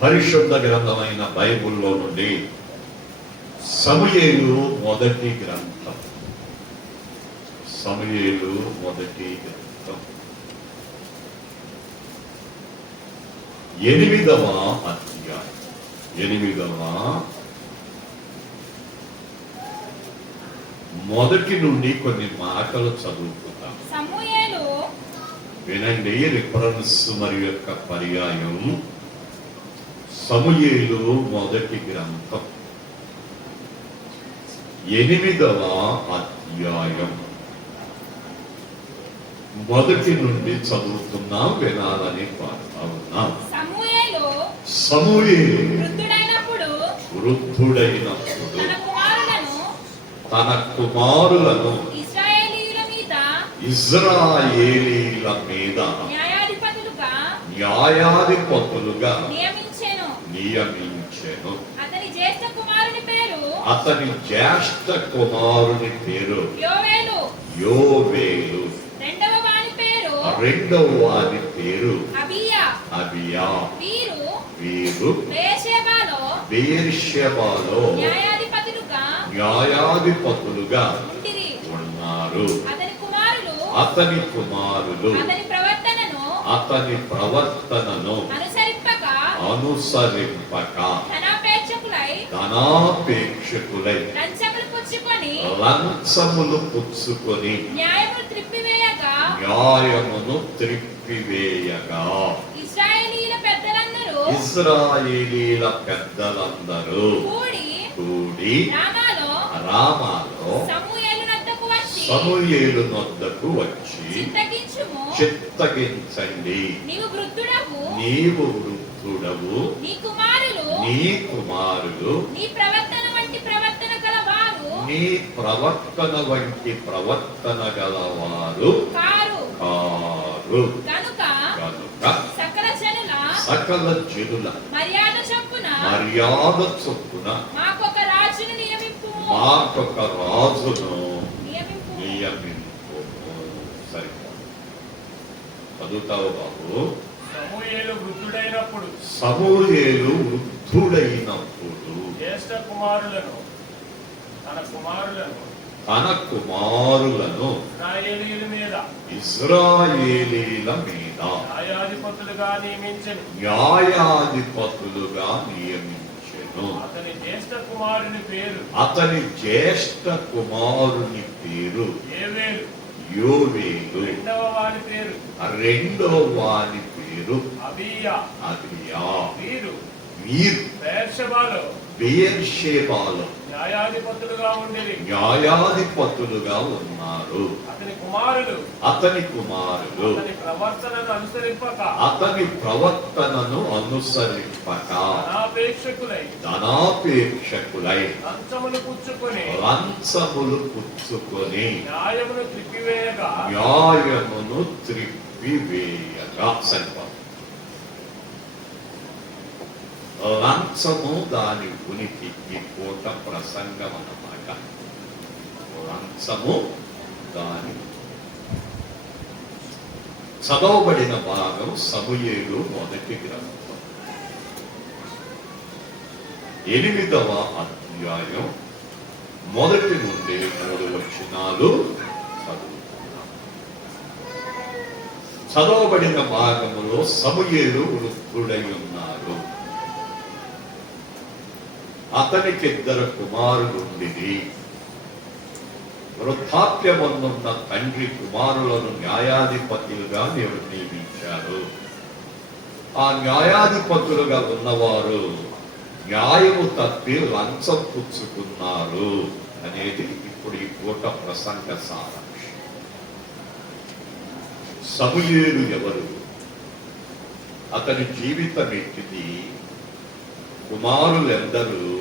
పరిశుద్ధ గ్రంథమైన బైబిల్లో నుండి సమూయేలు మొదటి గ్రంథం. సమూయేలు మొదటి గ్రంథం 8వ అధ్యాయం. 8వ మొదటి నుండి కొన్ని మాటలు చదువుకుందాం. సమూయేలు వినండి. రిఫరెన్స్ మరియు యొక్క పర్యాయం సమూయేలు మొదటి గ్రంథం 8వ అధ్యాయం మొదటి నుండి చదువుతున్నాం. వినాలని పాడుతా ఉన్నాం. సమూయేలు వృద్ధుడైనప్పుడు తన కుమారులను ఇశ్రాయేలీయుల మీద న్యాయాధిపతులుగా నియమించెను. అతని జ్యేష్ఠ కుమారుని పేరు యోవేలు. రెండవ వారి పేరు అబియా. వీరు బెయేర్షెబాలో న్యాయాధిపతులుగా ఉన్నారు. అతని కుమారులు అతని ప్రవర్తనను అనుసరింపక ధనాపేక్షకులై లంచములు పుచ్చుకొని న్యాయమును త్రిప్పివేయగా ఇశ్రాయేలీల పెద్దలందరూ కూడి రామాలో సమూయేలు నొద్దకు వచ్చి చిత్తగించండి, నీవు వృద్ధుడవు, నీ కుమారులు నీ ప్రవర్తన వంటి ప్రవర్తన గలవారు కారు. కనుక సకల జనుల మర్యాద చొప్పున మాకొక రాజును నియమింపు. సరిపోదు. చదువుతావు బాబు. సమూయేలు వృద్ధుడైనప్పుడు తన కుమారులను ఇశ్రాయేలీల మీద న్యాయాధిపతులుగా నియమించెను. అతని జ్యేష్ఠ కుమారుని పేరు యోవేలు. రెండవ వాని పేరు అబియా. వీరు బెయేర్షెబాలో న్యాయాధిపతులుగా ఉన్నారు. అతని కుమారులు అతని ప్రవర్తనను అనుసరింపక ధనాపేక్షకులై లంచములు పుచ్చుకొని న్యాయమును త్రిప్పివేయగా. సరిపోదు. లంచము దాని ఉనికి ఈ పూట ప్రసంగం అన్నమాట. లంచము దాని చదవబడిన భాగం సమూయేలు మొదటి గ్రంథం 8వ అధ్యాయం మొదటి నుండి 3 వచనాలు చదువుతున్నాం. చదవబడిన భాగములో సమూయేలు వృద్ధుడై ఉన్నారు. అతనికి 2 కుమారులుండిరి. వృద్ధాప్యమందున్న తండ్రి కుమారులను న్యాయాధిపతులుగా నియమించారు. ఆ న్యాయాధిపతులుగా ఉన్నవారు న్యాయము తప్పి లంచం పుచ్చుకున్నారు అనేది ఇప్పుడు ఈ పూట ప్రసంగ సారాంశం. సమూయేలు ఎవరు? అతని జీవితం ఎట్టిది? కుమారులెందరూ?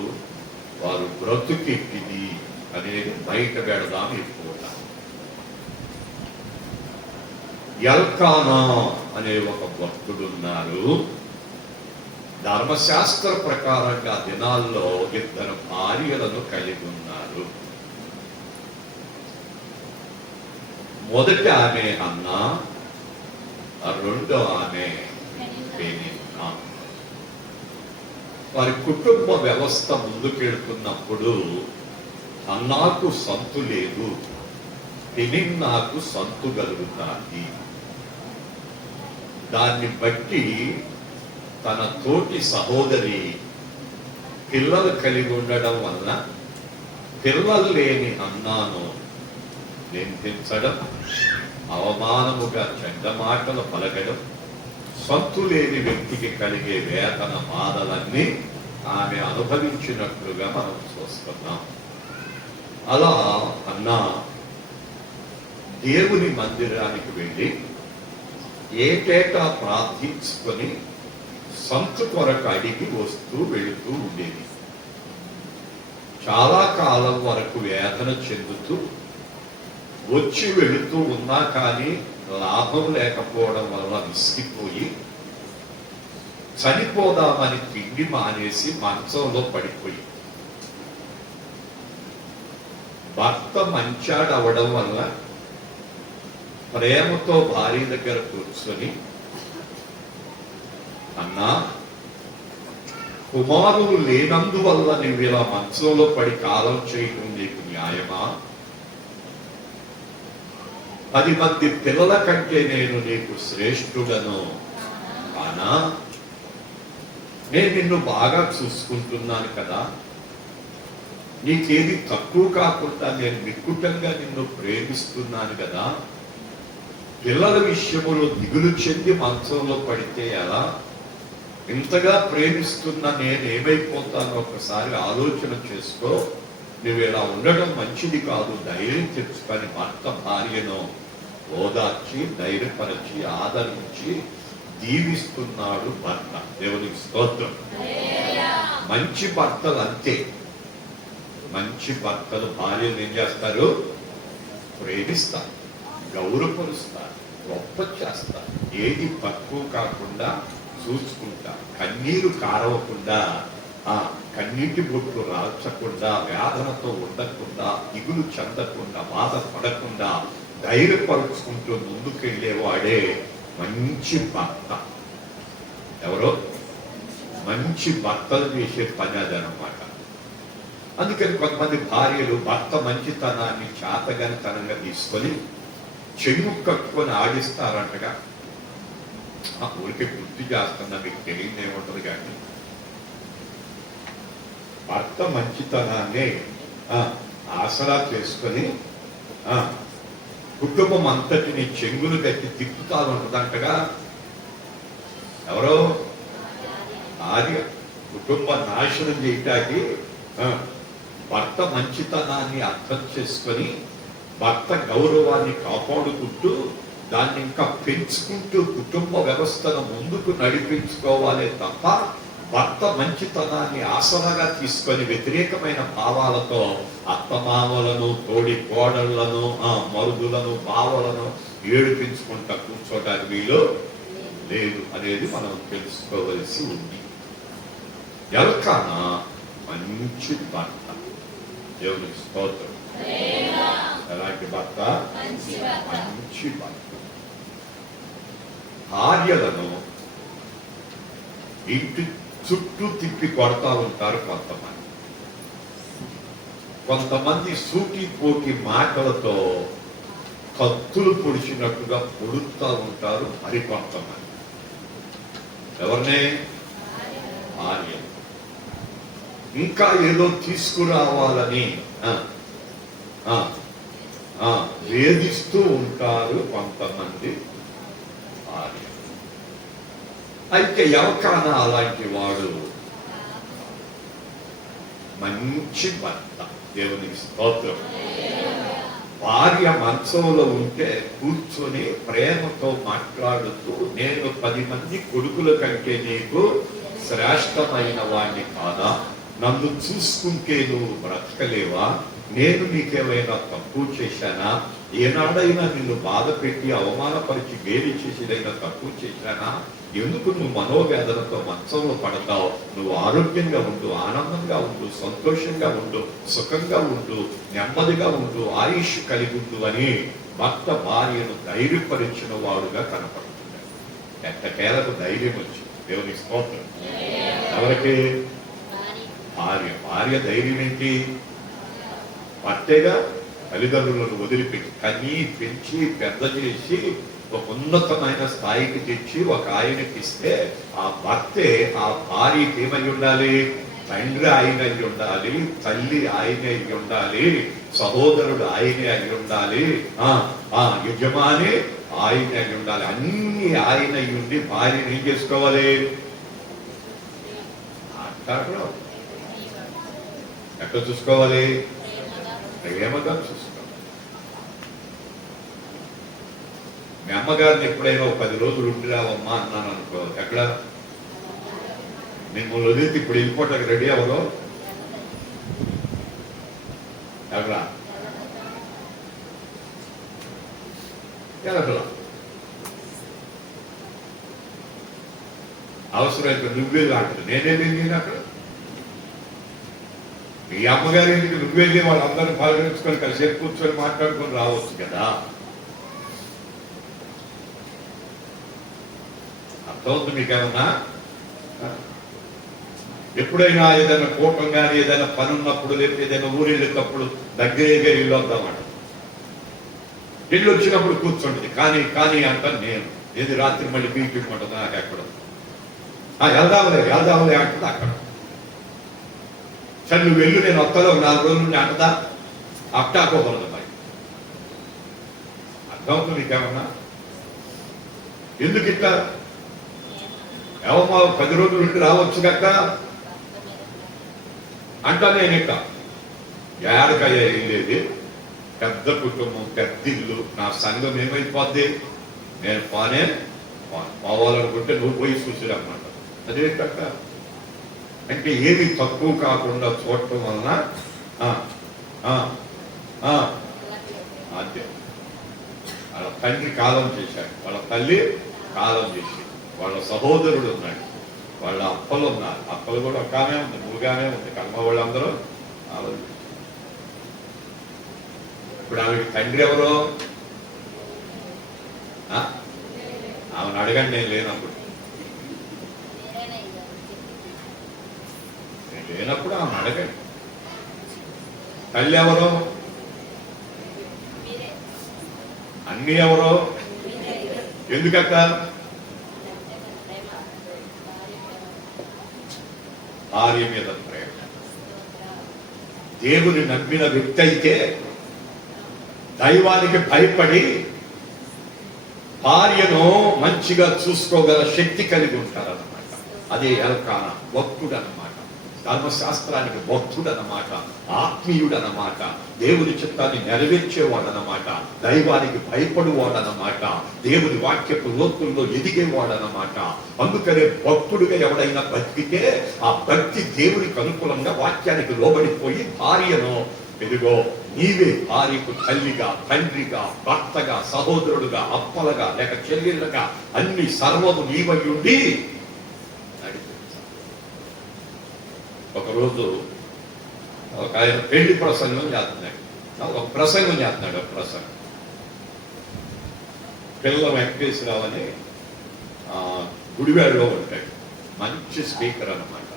వారు బ్రతుకెట్టిది అనేది బయట పెడదాం ఈ పూట. ఎల్కానా అనే ఒక భక్తుడున్నారు. ధర్మశాస్త్ర ప్రకారంగా దినాల్లో 2 భార్యలను కలిగి ఉన్నారు. మొదటి ఆమె హన్నా, రెండో ఆమె పెనిన్నా. వారి కుటుంబ వ్యవస్థ ముందుకెడుతున్నప్పుడు అన్నాకు సంతు లేదు, నాకు సంతు కలుగుతాది. దాన్ని బట్టి తన తోటి సహోదరి పిల్లలు కలిగి ఉండడం వల్ల పిల్లలు లేని అన్నాను నిందించడం, అవమానముగా చెడ్డ మాటలు పలకడం, సంతు లేని వ్యక్తికి కలిగే వేతన బాధలన్నీ ఆమె అనుభవించినట్లుగా మనం చూస్తున్నాం. అలా అన్నా దేవుని మందిరానికి వెళ్ళి ఏటేటా ప్రార్థించుకొని సంతు కొరకు అడిగి వస్తూ వెళుతూ ఉండేది. చాలా కాలం వరకు వేదన చెందుతూ వచ్చి వెళుతూ ఉన్నా కానీ లాభం లేకపోవడం వల్ల విసిగిపోయి చనిపోదామని తిండి మానేసి మంచంలో పడిపోయి, భర్త మంచాడవడం వల్ల ప్రేమతో భార్య దగ్గర కూర్చొని, అన్నా కుమారులు లేనందువల్ల నువ్వు ఇలా మంచంలో పడి కాలం చేయడం నీకు న్యాయమా? 10 మంది పిల్లల కంటే నేను నీకు శ్రేష్ఠుడను కానా? నేను నిన్ను బాగా చూసుకుంటున్నాను కదా, నీకేది తక్కువ కాకుండా నేను వికృతంగా నిన్ను ప్రేమిస్తున్నాను కదా, పిల్లల విషయంలో దిగులు చెంది మంచంలో పడితే ఎలా? ఇంతగా ప్రేమిస్తున్న నేను ఏమైపోతానో ఒకసారి ఆలోచన చేసుకో. నువ్వు ఇలా ఉండడం మంచిది కాదు, ధైర్యం తెచ్చుకొని భర్త భార్యను ఓదార్చి ధైర్యపరిచి ఆదరించి దీవిస్తున్నాడు భర్త. దేవునికి స్తోత్రం. మంచి భర్తలు అంతే. మంచి భర్తలు భార్యలు ఏం చేస్తారు? ప్రేమిస్తారు, గౌరవపరుస్తారు, గొప్ప చేస్తారు, ఏది తక్కువ కాకుండా చూసుకుంటా, కన్నీరు కారవకుండా, కన్నీటి బొట్లు రాల్చకుండా, వేదనతో ఉండకుండా, దిగులు చెందకుండా, బాధపడకుండా ధైర్యపరుచుకుంటూ ముందుకెళ్ళేవాడే మంచి భర్త. ఎవరో మంచి భర్తలు చేసే పని అదనమాట. అందుకని కొంతమంది భార్యలు భర్త మంచితనాన్ని చాతగానితనంగా తీసుకొని చెయ్యి కట్టుకొని ఆడిస్తారంటగా. ఊరికే గుర్తు చేస్తున్నా, మీకు తెలియదు ఏముంటది కానీ భర్త మంచితనాన్ని ఆసరా చేసుకొని కుటుంబం అంతటిని చెంగులు కట్టి తిప్పుతా ఉంటదంటగా. ఎవరో భార్య కుటుంబ నాశనం చేయటానికి భర్త మంచితనాన్ని అర్థం చేసుకొని భర్త గౌరవాన్ని కాపాడుకుంటూ దాన్ని ఇంకా పెంచుకుంటూ కుటుంబ వ్యవస్థను ముందుకు నడిపించుకోవాలే తప్ప భర్త మంచితనాన్ని ఆసరాగా తీసుకొని వ్యతిరేకమైన భావాలతో అత్తమామలను, తోడి కోడళ్లను, మరుదులను, బావలను ఏడిపించుకుంటా కూర్చోటానికి వీలు లేదు అనేది మనం తెలుసుకోవలసి ఉంది. ఎల్కానా మంచి భర్త. దేవునికి స్తోత్రం. ఎలాంటి భర్త? మంచి భర్త. భార్యలను ఇంటి చుట్టూ తిప్పి కొడతా ఉంటారు కొంతమంది. కొంతమంది సూటి పోటి మాటలతో కత్తులు పొడిచినట్టుగా పొడుస్తూ ఉంటారు మరికొంతమంది. ఎవరినే? భార్య. ఇంకా ఏదో తీసుకురావాలని వేధిస్తూ ఉంటారు కొంతమంది భార్య. అయితే ఎవరికైనా అలాంటి వాడు మంచి భర్త. దేవునికి స్తోత్రం. భార్య మంచంలో ఉంటే కూర్చొని ప్రేమతో మాట్లాడుతూ, నేను 10 మంది కొడుకుల కంటే నీకు శ్రేష్టమైన వాణ్ణి కాదా? నన్ను చూసుకుంటే నువ్వు బ్రతకలేవా? నేను నీకేమైనా తక్కువ చేశానా? ఏనాడైనా నిన్ను బాధ పెట్టి అవమానపరిచి గేలి చేసేదైనా తక్కువ చేశానా? ఎందుకు నువ్వు మనోవేదనతో మంచంలో పడతావు? నువ్వు ఆరోగ్యంగా ఉండు, ఆనందంగా ఉండు, సంతోషంగా ఉండు, సుఖంగా ఉండు, నెమ్మదిగా ఉండు, ఆయుష్ కలిగి ఉండు అని భర్త భార్యను ధైర్యపరిచిన వాడుగా కనపడుతున్నాడు. ఎట్టకేలకు ధైర్యం వచ్చింది. దేవుని స్తోత్రం. ఎవరికి? భార్య ధైర్యం ఏంటి? భర్తేగా తల్లిదండ్రులను వదిలిపెట్టి కని పెంచి పెద్ద చేసి ఒక ఉన్నతమైన స్థాయికి తెచ్చి ఒక ఆయనకి ఇస్తే ఆ భర్తే ఆ భార్యకి ఏమై ఉండాలి? తండ్రి ఆయన అయి ఉండాలి, తల్లి ఆయన అయి ఉండాలి, సహోదరుడు ఆయనే అయి ఉండాలి, యజమాని ఆయన అయి ఉండాలి. అన్ని ఆయన అయి ఉండి భార్యను ఏం చేసుకోవాలి? ఎక్కడ చూసుకోవాలి? ప్రేమగా చూసుకోవాలి. మీ అమ్మగారిని ఎప్పుడైనా 10 రోజులు ఉండి రావమ్మా అన్నాను అనుకో, ఎక్కడ మిమ్మల్ని వదిలితే ఇప్పుడు వెళ్ళిపోవటానికి రెడీ అవ్వదు. ఎక్కడ అవసరమైతే నువ్వే లాంటిది, నేనేది అక్కడ. మీ అమ్మగారి ఇంటికి నువ్వెళ్ళి వాళ్ళందరినీ పాల్గొంచుకొని కలిసి కూర్చొని మాట్లాడుకొని రావచ్చు కదా. అర్థమవుతుంది మీకేమన్నా? ఎప్పుడైనా ఏదైనా కూటం కానీ ఏదైనా పని ఉన్నప్పుడు లేకపోతే ఏదైనా ఊరు వెళ్ళేటప్పుడు దగ్గరగా ఇల్లు వద్దామంట. ఇల్లు వచ్చినప్పుడు కూర్చోండి కానీ కానీ అంటాను నేను. ఏది రాత్రి మళ్ళీ బీపీ ఉంటుంది నాకు ఎక్కడ వెళ్దాములే అంటుంది అక్కడ. సరే నువ్వు వెళ్ళు, నేను వస్తాలో 4 రోజుల నుండి అంటదా అట్టాకోగలదు మరి. అర్థమవుతుంది నీకేమన్నా? ఎందుకు ఇట్లా ఏమమ్మా 10 రోజుల నుండి రావచ్చు కక్క అంటా. నేను ఇట్ట ఏడకయ్యా వెళ్ళేది, పెద్ద కుటుంబం, పెద్ద ఇల్లు, నా సంఘం ఏమైపోద్ది? నేను పోవాలనుకుంటే నువ్వు పోయి చూసిరన్నమాట. అదే కక్క అంటే ఏమి తక్కువ కాకుండా చూడటం వలన అంతే. వాళ్ళ తండ్రి కాలం చేశాడు, వాళ్ళ తల్లి కాలం చేసి, వాళ్ళ సహోదరుడు ఉన్నాడు, వాళ్ళ అప్పలు ఉన్నారు. అప్పలు కూడా ఒక్కనే ఉంది, మూగానే ఉంది. కర్మ వాళ్ళందరూ ఇప్పుడు ఆమెకి తండ్రి ఎవరో ఆమెను అడగండి. నేను లేనప్పుడు ఆమె అడగండి. తల్లి ఎవరో? అన్ని ఎవరో? ఎందుకక్క? భార్య మీద ప్రేమ. దేవుని నమ్మిన వ్యక్తి అయితే దైవానికి భయపడి భార్యను మంచిగా చూసుకోగల శక్తి కలిగి ఉంటారన్నమాట. అదే ఎల్కానా, భక్తుడు అన్నమాట, ధర్మశాస్త్రానికి భక్తుడు అన్నమాట, ఆత్మీయుడు అన్నమాట, దేవుని చిత్తాన్ని నెరవేర్చేవాడనమాట, దైవానికి భయపడువాడనమాట, దేవుని వాక్యపు లోతుల్లో ఎదిగేవాడనమాట. అందుకనే భక్తుడిగా ఎవడైనా బతికితే ఆ భక్తి దేవునికి అనుకూలంగా వాక్యానికి లోబడిపోయి భార్యను ఎదుగో నీవే భార్యకు తల్లిగా, తండ్రిగా, భర్తగా, సహోదరుడుగా, అప్పలుగా లేక చెల్లెళ్ళగా అన్ని సర్వము నీవై ఉండి నడిపించాలి. ఒకరోజు ఒక ఆయన పెళ్లి ప్రసంగం చేస్తున్నాడు, ఒక ప్రసంగం. పిల్ల వెంకటేశ్వరరావు అని గుడివాడలో ఉంటాడు, మంచి స్పీకర్ అన్నమాట.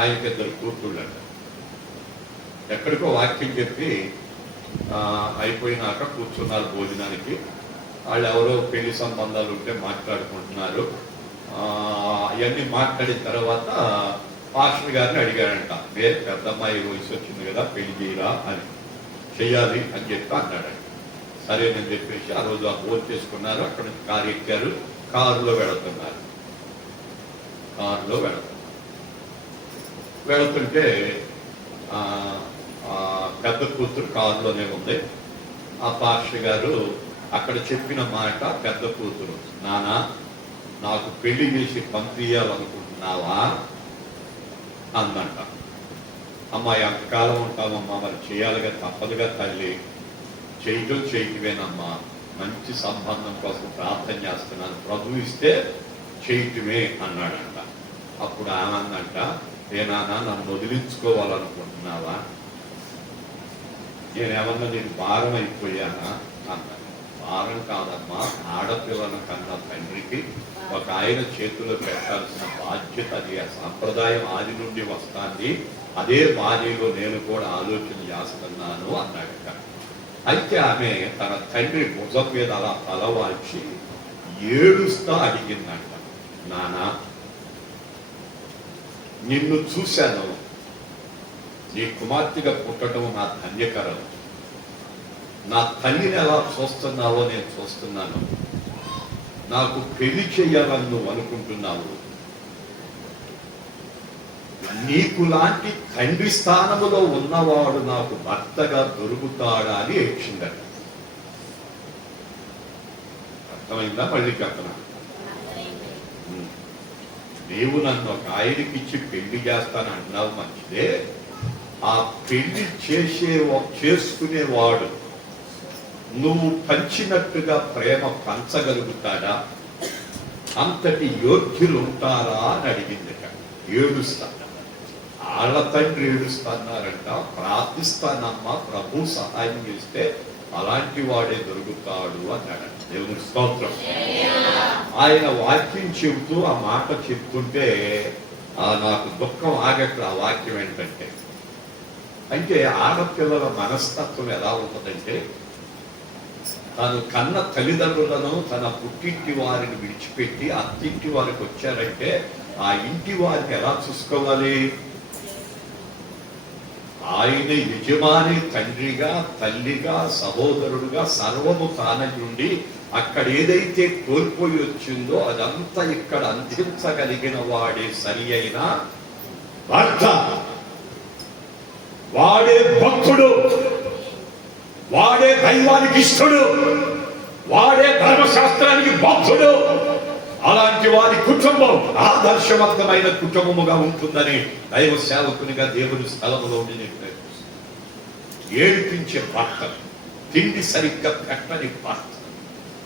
ఆయనకి 2 కూతుళ్ళు అంట. ఎక్కడికో వాక్యం చెప్పి అయిపోయినాక కూర్చున్నారు భోజనానికి. వాళ్ళు ఎవరో పెళ్లి సంబంధాలు ఉంటే మాట్లాడుకుంటున్నారు. అవన్నీ మాట్లాడిన తర్వాత పాస్టర్ గారిని అడిగాడంట, వేరే పెద్దమ్మాయి వయసు వచ్చింది కదా, పెళ్లి చేయరా అని, చెయ్యాలి అని చెప్పి అన్నాడంట. సరేనని చెప్పేసి ఆ రోజు ఆ భోజనం చేసుకున్నారు. అక్కడ నుంచి కారు ఎక్కారు, కారులో వెళుతుంటే పెద్ద కూతురు కారులోనే ఉంది. ఆ పాస్టర్ గారు అక్కడ చెప్పిన మాట, పెద్ద కూతురు, నానా నాకు పెళ్లి చేసి పంపించాలనుకుంటున్నావా అందంట. అమ్మాయి అంతకాలం ఉంటామమ్మా, మరి చేయాలిగా, తప్పదుగా తల్లి, చేయటమేనమ్మా, మంచి సంబంధం కోసం ప్రార్థన చేస్తున్నాను, ప్రభు ఇస్తే చేయటమే అన్నాడంట. అప్పుడు ఆనందంట, ఏనానా నన్ను వదిలించుకోవాలనుకుంటున్నావా, నేనేమన్నా నేను భారం అయిపోయానా అన్నాడు. భారం కాదమ్మా, ఆడపిల్లను కన్న తండ్రికి ఒక ఆయన చేతిలో పెట్టాల్సిన బాధ్యత. అది ఆ సాంప్రదాయం ఆది నుండి వస్తాంది, అదే బాధ్యలో నేను కూడా ఆలోచన చేస్తున్నాను అన్నాడట. అయితే ఆమె తన తండ్రి భుజం మీద అలా తలవాల్చి ఏడుస్తా అడిగిందంట, నానా నిన్ను చూశాను, నీ కుమార్తెగా పుట్టడం నా ధన్యకరం. నా తల్లిని ఎలా చూస్తున్నావో నేను చూస్తున్నాను. నాకు పెళ్లి చేయాలని నువ్వు అనుకుంటున్నావు. నీకు లాంటి తండ్రి స్థానములో ఉన్నవాడు నాకు భర్తగా దొరుకుతాడా అని ఏడ్చిందట. అర్థమైందా? మళ్ళీ చెప్పనా? నీవు నన్ను ఒక ఆయనకిచ్చి పెళ్లి చేస్తాను అన్నావు, మంచిదే. ఆ పెళ్లి చేసుకునేవాడు నువ్వు పంచినట్టుగా ప్రేమ పంచగలుగుతాడా? అంతటి యోగ్యులు ఉంటారా అని అడిగిందట. ఏడుస్తా, వాళ్ళ తండ్రి ఏడుస్తాన్నారంట. ప్రార్థిస్తానమ్మా, ప్రభు సహాయం చేస్తే అలాంటి వాడే దొరుకుతాడు అన్నాడు. దేవుని స్తోత్రం. ఆయన వాక్యం చెబుతూ ఆ మాట చెప్తుంటే నాకు దుఃఖం ఆగట్ల. ఆ వాక్యం ఏంటంటే, అంటే ఆడపిల్లల మనస్తత్వం ఎలా ఉంటుందంటే, తను కన్న తల్లిదండ్రులను తన పుట్టింటి వారిని విడిచిపెట్టి అత్తింటి వారికి వచ్చారంటే ఆ ఇంటి వారికి ఎలా చూసుకోవాలి? ఆయన యజమాని తండ్రిగా, తల్లిగా, సహోదరుడుగా సర్వము తానయుండి అక్కడ ఏదైతే కోల్పోయి వచ్చిందో అదంతా ఇక్కడ అందించగలిగిన వాడే సరి అయిన భర్త. వాడే భక్తుడు, వాడే దైవానికి ఇష్టడు, వాడే ధర్మశాస్త్రానికి భక్తుడు. అలాంటి వారి కుటుంబం ఆదర్శవంతమైన కుటుంబముగా ఉంటుందని దైవ సేవకునిగా దేవుని స్థలములో ఏడిపించే భర్తలు, తిండి సరిగ్గా పెట్టని భర్తలు,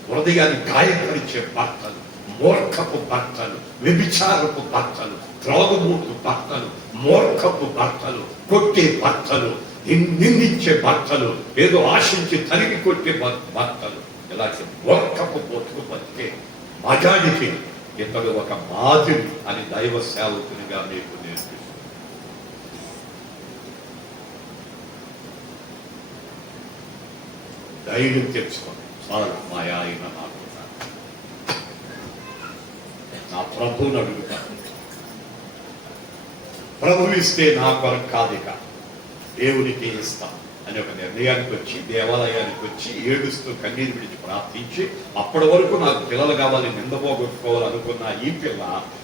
హృదయాన్ని గాయపరిచే భర్తలు, మూర్ఖపు భర్తలు, వ్యభిచారపు భర్తలు, త్రాగుమూటు భర్తలు, మూర్ఖపు భర్తలు, కొట్టే భర్తలు, నిందించే భర్తలు, ఏదో ఆశించి తరిగి కొట్టే భర్తలు, ఇలాంటి మూర్ఖపు బతుకు బతికే మగాడికి ఇతడు ఒక మాదిరి అని దైవ సేవకునిగా మీకు నేర్పిస్తుంది. ధైర్యం తెచ్చుకోండి. చాలు, మా ఆయన నాకు నా ప్రభువుని అడుగుతాను. ప్రభు ఇస్తే నా కొరకు కాదిక దేవునికి ఇస్తాను అని ఒక నిర్ణయానికి వచ్చి దేవాలయానికి వచ్చి ఏడుస్తూ కన్నీరు విడిచి ప్రార్థించి, అప్పటి వరకు నాకు పిల్లలు కావాలి, నిందపోగొట్టుకోవాలనుకున్న ఈ పిల్ల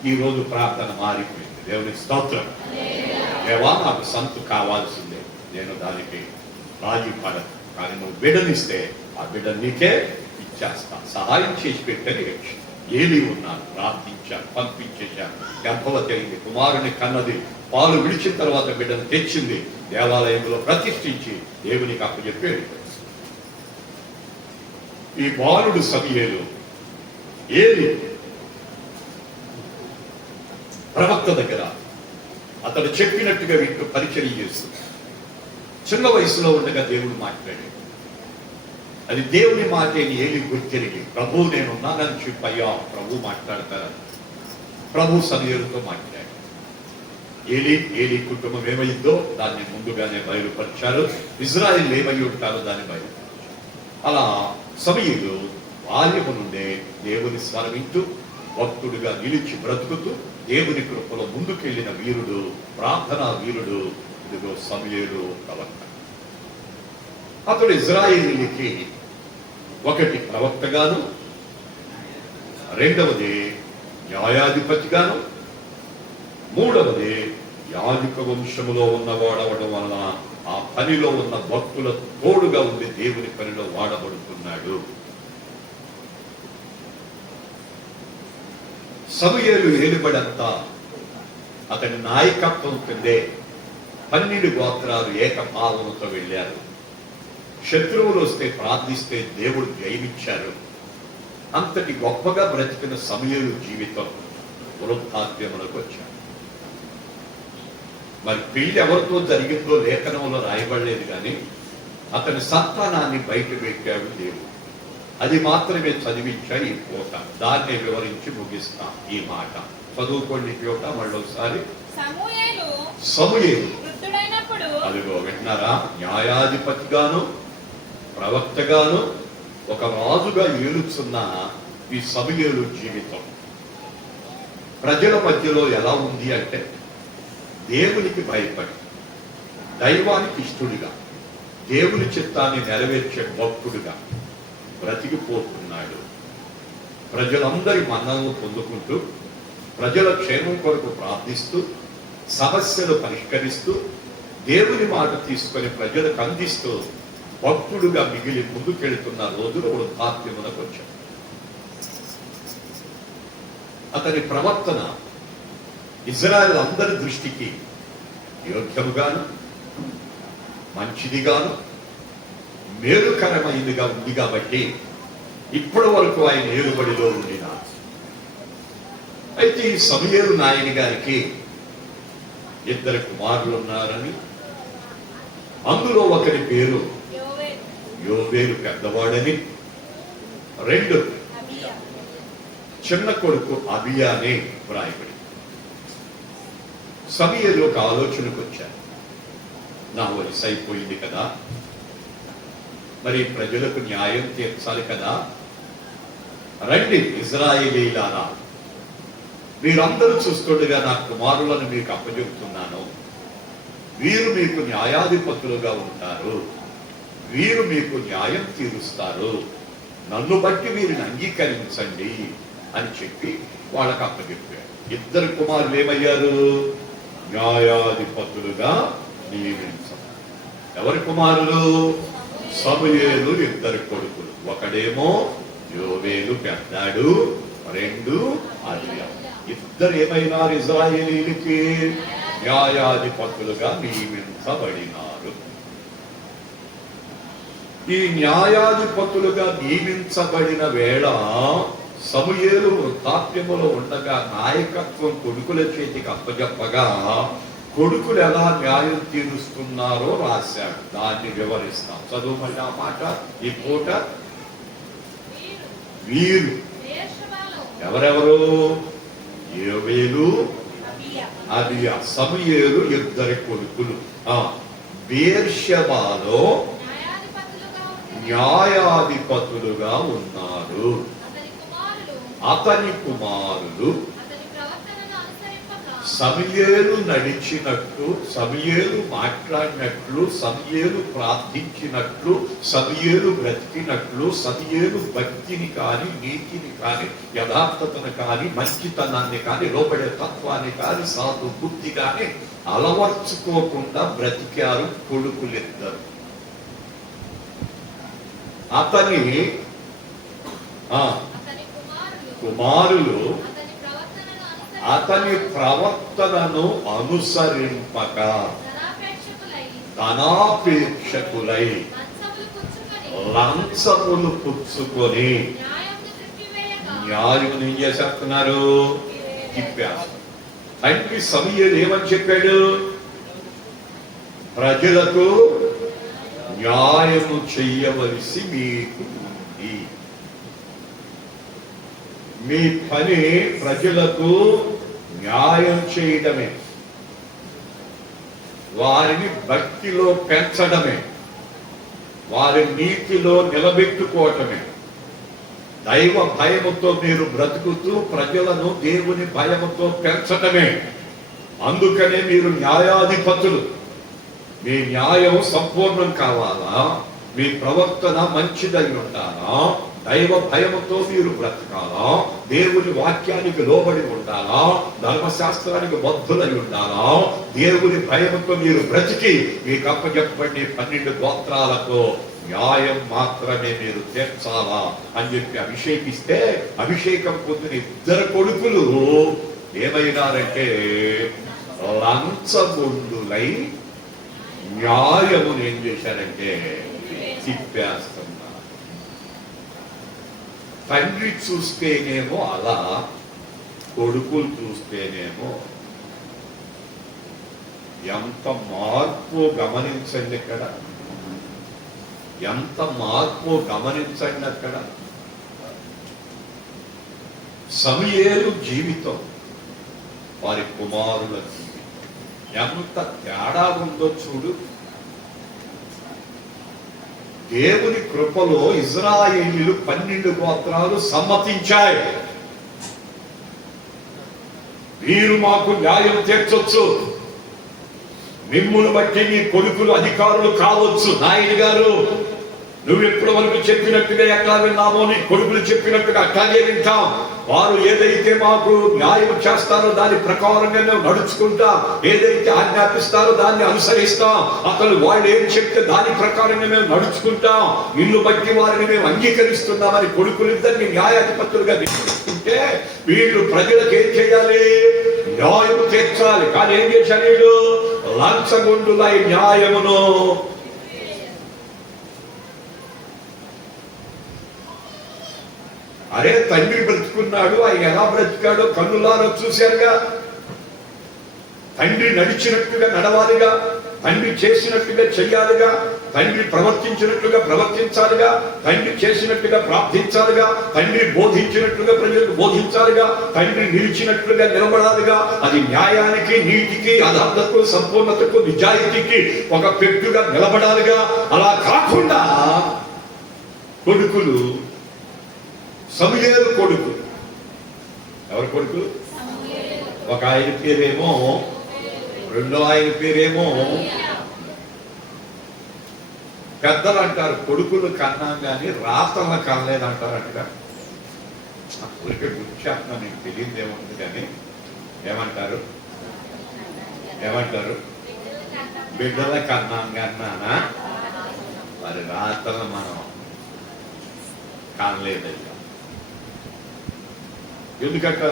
ఈ రోజు ప్రార్థన మారిపోయింది. దేవుని స్తోత్రం. దేవా, నాకు సంతు కావాల్సిందే, నేను దానికి రాజీ పడను, కానీ నువ్వు బిడ్డనిస్తే ఆ బిడ్డ నీకే ఇచ్చేస్తా, సహాయం చేసి పెట్టని ఏలి ఉన్నాను, ప్రార్థించాను, పంపించేశాను. గర్భవతి అయింది, కుమారుని కన్నది, పాలు విడిచిన తర్వాత బిడ్డను తెచ్చింది, దేవాలయంలో ప్రతిష్ఠించి దేవునికి అప్పచెప్పి ఈ బాలుడు సమూయేలు ఏలి ప్రవక్త దగ్గర అతడు చెప్పినట్టుగా వీటితో పరిచయం చేస్తుంది. చిన్న వయసులో ఉండగా దేవుడు మాట్లాడాడు. అది దేవుని మాటని ఏలి గుర్తిరిగి, ప్రభు నేనున్నానని చెప్పయ్యా, ప్రభు మాట్లాడతారు. ప్రభు సమూయేలుతో మాట్లాడాడు. ఏలి కుటుంబం ఏమైందో దాన్ని ముందుగానే బయలుపరిచారు. ఇజ్రాయిల్ ఏమై ఉంటారో దాన్ని బయలుపరిచారు. అలా సమూయేలు బాల్యము నుండే దేవుని స్వరం వింటూ భక్తుడిగా నిలిచి బ్రతుకుతూ దేవుని కృపలో ముందుకెళ్లిన వీరుడు, ప్రార్థనా వీరుడు. ఇదిగో సమూయేలు ప్రవక్త. అతడు ఇజ్రాయేలీకి ఒకటి ప్రవక్తగాను, రెండవది న్యాయాధిపతిగాను, మూడవది యాజక వంశములో ఉన్నవాడవడం వలన ఆ పనిలో ఉన్న భక్తుల తోడుగా ఉండి దేవుని పనిలో వాడబడుతున్నాడు. సమూయేలు ఏలుబడంతా అతని నాయకత్వం కిందే 12 గోత్రాలు ఏకభావంతో వెళ్ళారు. శత్రువులు వస్తే ప్రార్థిస్తే దేవుడు జయమిచ్చారు. అంతటి గొప్పగా బ్రతికిన సమూయేలు జీవితం వృద్ధాప్యములకు వచ్చాడు. మరి పెళ్లి ఎవరితో జరిగిందో లేఖనంలో రాయబడలేదు, కానీ అతని సంతానాన్ని బయట పెట్టాడు దేవుడు. అది మాత్రమే చదివించా ఈ పూట. దాన్ని వివరించి ముగిస్తాం ఈ మాట. చదువుకోండి పూట మళ్ళొకసారి. సమూయేలు అదిగో విన్నారా, న్యాయాధిపతిగాను ప్రవక్తగాను ఒక రాజుగా ఏలుచున్న ఈ సమూయేలు జీవితం ప్రజల మధ్యలో ఎలా ఉంది అంటే, దేవునికి భయపడి దైవానికి ఇష్టడుగా దేవుని చిత్తాన్ని నెరవేర్చే భక్తుడుగా బ్రతికిపోతున్నాడు. ప్రజలందరి మన్ననలు పొందుకుంటూ, ప్రజల క్షేమం కొరకు ప్రార్థిస్తూ, సమస్యలు పరిష్కరిస్తూ, దేవుని మాట తీసుకొని ప్రజలకు అందిస్తూ భక్తుడుగా మిగిలి ముందుకెళ్తున్న రోజులు వృద్ధాప్యమునకు వచ్చాడు. అతని ప్రవర్తన ఇజ్రాయెల్ అందరి దృష్టికి యోగ్యముగాను, మంచిదిగాను, మేలుకరమైనదిగా ఉంది కాబట్టి ఇప్పటి వరకు ఆయన ఏలుబడిలో ఉండిన. అయితే ఈ సమూయేలు నాయని గారికి 2 కుమారులు ఉన్నారని, అందులో ఒకరి పేరు యోవేలు పెద్దవాడని, 2 చిన్న కొడుకు అబియా అని వ్రాయబడి. సమూయేలు ఒక ఆలోచనకు వచ్చారు. నా వయసు అయిపోయింది కదా, మరి ప్రజలకు న్యాయం తీర్చాలి కదా, రండి ఇజ్రాయేలీలారా, మీరందరూ చూస్తుండగా నా కుమారులను మీకు అప్పచెబుతున్నాను. వీరు మీకు న్యాయాధిపతులుగా ఉంటారు, వీరు మీకు న్యాయం తీరుస్తారు, నన్ను బట్టి వీరిని అంగీకరించండి అని చెప్పి వాళ్ళకు అప్పచెప్పాడు. 2 కుమారులు ఏమయ్యారు? న్యాయాధిపతులుగా నియమించారు. ఎవరి కుమారులు? సమూయేలు 2 కొడుకులు. ఒకడేమో యోవేలు పెద్దాడు, 2 అబియా. 2 ఏమైనారు? ఇజ్రాయేలీలకి న్యాయాధిపతులుగా నియమించబడినారు. ఈ న్యాయాధిపతులుగా నియమించబడిన వేళ సమూయేలు వృద్ధాప్యములో ఉండగా నాయకత్వం కొడుకుల చేతికి అప్పజెప్పగా కొడుకులు ఎలా న్యాయం తీరుస్తున్నారో రాశాడు. దాన్ని వివరిస్తాం. చదువు మళ్ళీ ఆ మాట ఈ పూట. వీరు ఎవరెవరు? యోవేలు, అబియా. సమూయేలు 2 కొడుకులు. బెయేర్షెబాలో న్యాయాధిపతులుగా ఉన్నారు. అతని కుమారులు సమూయేలు నడిచినట్లు, సమూయేలు మాట్లాడినట్లు, సమూయేలు ప్రార్థించినట్లు, సమూయేలు బ్రతికినట్లు, సమూయేలు భక్తిని కానీ, నీతిని కానీ, యథార్థతను కానీ, మంచితనాన్ని కానీ, లోబడే తత్వాన్ని కానీ, సాధు బుద్ధి కానీ అలవర్చుకోకుండా బ్రతికారు కొడుకులిద్దరు. అతని కుమారులు అతని ప్రవర్తనను అనుసరింపక ధనాపేక్షకులై లంచములు పుచ్చుకొని న్యాయం ఏం చేసేస్తున్నారు? తిప్పేస్తారు. తండ్రి సమూయేలు ఏమని చెప్పాడు? ప్రజలకు న్యాయము చెయ్యవలసి మీకు ఉంది. మీ పని ప్రజలకు న్యాయం చేయడమే, వారిని భక్తిలో పెంచడమే, వారి నీతిలో నిలబెట్టుకోవటమే. దైవ భయముతో మీరు బ్రతుకుతూ ప్రజలను దేవుని భయముతో పెంచటమే. అందుకనే మీరు న్యాయాధిపతులు. మీ న్యాయం సంపూర్ణం కావాలా, మీ ప్రవర్తన మంచిదై ఉండాలా, దైవ భయముతో మీరు బ్రతకాలా, దేవుని వాక్యానికి లోబడి ఉండాలా, ధర్మశాస్త్రానికి బద్ధులై ఉండాలా, దేవుని భయముతో మీరు బ్రతికి మీకు అప్పచెప్పండి 12 గోత్రాలకు న్యాయం మాత్రమే మీరు తీర్చాలా అని చెప్పి అభిషేకిస్తే, అభిషేకం పొందిన 2 కొడుకులు ఏమైనారంటే లంచగొండులై న్యాయమును ఏం చేశారంటే తిప్పేస్తున్నారు. తండ్రి చూస్తేనేమో అలా, కొడుకులు చూస్తేనేమో ఎంత మార్పు గమనించండి. ఇక్కడ ఎంత మార్పు గమనించండి. అక్కడ సమూయేలు జీవితం, వారి కుమారుల జీవితం ఎంత తేడా ఉందో చూడు. దేవుని కృపలో ఇజ్రాయేలీలు 12 గోత్రాలు సమ్మతించాయి. మీరు మాకు న్యాయం తీర్చొచ్చు, మిమ్మును బట్టి నీ కొడుకులు అధికారులు కావచ్చు. నాయన గారు, నువ్వు ఎప్పటి వరకు చెప్పినట్టుగా ఎట్లా విన్నామో నీ కొడుకులు చెప్పినట్టుగా అట్లాగే వింటాం. వారు ఏదైతే మాకు న్యాయం చేస్తారో దాని ప్రకారంగా మేము నడుచుకుంటాం, ఏదైతే ఆజ్ఞాపిస్తారో దాన్ని అనుసరిస్తాం. అసలు వాళ్ళు ఏం చెప్తే దాని ప్రకారంగా మేము నడుచుకుంటాం. నిన్ను బట్టి వారిని మేము అంగీకరిస్తున్నామని కొడుకులిద్దరిని న్యాయాధిపతులుగా నియమిస్తుంటే వీళ్ళు ప్రజలకు ఏం చేయాలి? న్యాయం తీర్చాలి. కానీ ఏం చేశారు వీళ్ళు? లంచగొండులై న్యాయమును అరే తండ్రి బ్రతుకున్నాడు, ఆయన ఎలా బ్రతికాడో కన్నులారా చూశారుగా. తండ్రి నడిచినట్టుగా నడవాలిగా, తండ్రి చేసినట్టుగా చెయ్యాలిగా, తండ్రి ప్రవర్తించినట్లుగా ప్రవర్తించాలిగా, తండ్రి చేసినట్టుగా ప్రార్థించాలిగా, తండ్రి బోధించినట్లుగా ప్రజలకు బోధించాలిగా, తండ్రి నిలిచినట్లుగా నిలబడాలిగా. అది న్యాయానికి, నీతికి, యథార్థతకు, సంపూర్ణతకు, నిజాయితీకి ఒక పెట్టుగా నిలబడాలిగా. అలా కాకుండా కొడుకులు, సమూయేలు కొడుకు, ఎవరి కొడుకు? ఒక ఆయన పేరేమో, రెండో ఆయన పేరేమో. పెద్దలు అంటారు కొడుకులు కన్నాం కానీ రాతలను కనలేదంటారంట. ఊరికే గుర్తు చేస్తున్నా, నీకు తెలియదు ఏముంది కానీ. ఏమంటారు? బిడ్డల కన్నాం కన్నానా, మరి రాతలను మనం కనలేదయ్యా. ఎందుకక్క?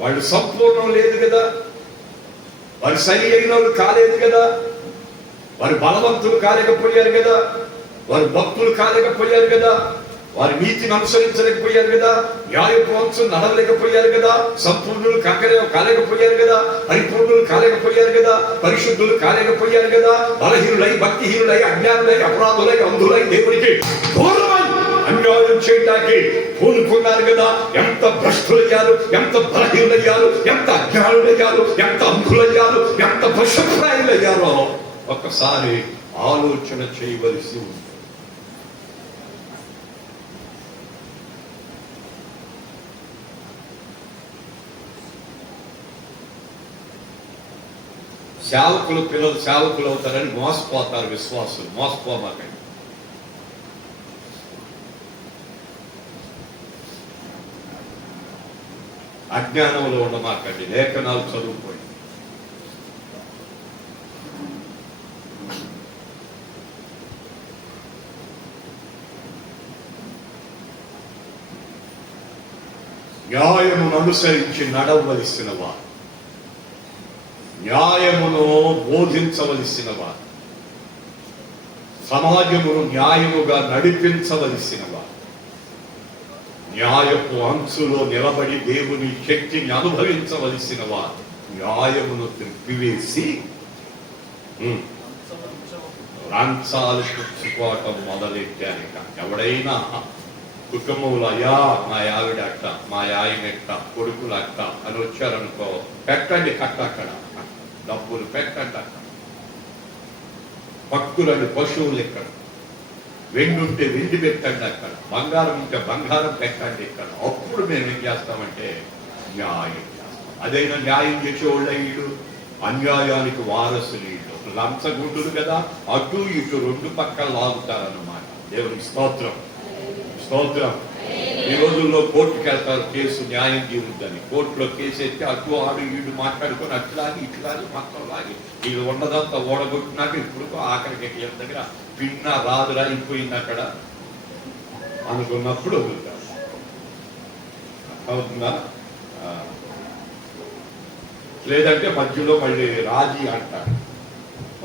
వాళ్ళు సంపూర్ణం లేదు కదా, వారు సరి అయిన వాళ్ళు కాలేదు కదా, వారు బలవంతులు కాలేకపోయారు కదా, వారు భక్తులు కాలేకపోయారు కదా, వారి నీతిని అనుసరించలేకపోయారు కదా, న్యాయవంతులు నడవలేకపోయారు కదా, సంపూర్ణులు కాలేకపోయారు కదా, పరిపూర్ణులు కాలేకపోయారు కదా, పరిశుద్ధులు కాలేకపోయారు కదా, బలహీనులై, భక్తిహీనులై, అజ్ఞానులై, అపరాధులై, అంధులై, దేవునికి దూరమై అన్యాయం చేయడానికి పూనుకున్నారు కదా. ఎంత భ్రష్టులయ్యారు, ఎంత బలహీనులయ్యారు, ఎంత అజ్ఞానులయ్యారు, ఎంత అంధులయ్యారు, ఎంత పశుప్రాయులయ్యారో ఒక్కసారి ఆలోచన చేయవలసి ఉంది. సేవకులు పిల్లలు సేవకులు అవుతారని మోసపోతారు విశ్వాసులు. మోసపోమాకండి. అజ్ఞానంలో ఉండమాకండి, లేఖనాలు చదువుకోండి. న్యాయమును అనుసరించి నడవలసిన వారు, న్యాయమును బోధించవలసిన వారు, సమాజమును న్యాయముగా నడిపించవలసిన వారు, న్యాయపు అంచులో నిలబడి దేవుని శక్తిని అనుభవించవలసిన వారు న్యాయమును త్రిప్పివేసి లంచాలు పుచ్చుకోవటం మొదలెట్టారు. ఎవడైనా కుటుంబంలో అయ్యా మా ఆవిడ అట్ట, మా ఆయన ఎట్ట, కొడుకులు అట్ట అని వచ్చారనుకో, పెట్టండి కట్ట, అక్కడ డబ్బులు పెట్టండి అక్కడ, భక్తులని పశువులు ఇక్కడ, వెండి ఉంటే వెండి పెట్టండి అక్కడ, బంగారం ఉంటే బంగారం పెట్టండి ఇక్కడ. అప్పుడు మేము ఏం చేస్తామంటే న్యాయం చేస్తాం. అదైనా న్యాయం చేసేవాళ్ళ వీళ్ళు అన్యాయానికి వారసులు. వీళ్ళు లంచగుండులు కదా, అటు ఇటు రెండు పక్కల లాగుతారన్నమాట. దేవునికి స్తోత్రం, స్తోత్రం. ఈ రోజుల్లో కోర్టుకి వెళ్తారు, కేసు న్యాయం తీరుద్దని. కోర్టులో కేసు ఎత్తి అటు ఆడు వీడు మాట్లాడుకొని అట్లాగి ఇట్లాగి మొత్తం లాగి వీళ్ళు ఉన్నదంతా ఓడగొట్టినాక ఇప్పుడు ఆఖరికి వీళ్ళ దగ్గర పిన్న రాదురా అయిపోయింది అక్కడ అనుకున్నప్పుడు వదులుతారు. అవుతుందా? లేదంటే మధ్యలో మళ్ళీ రాజీ అంటారు,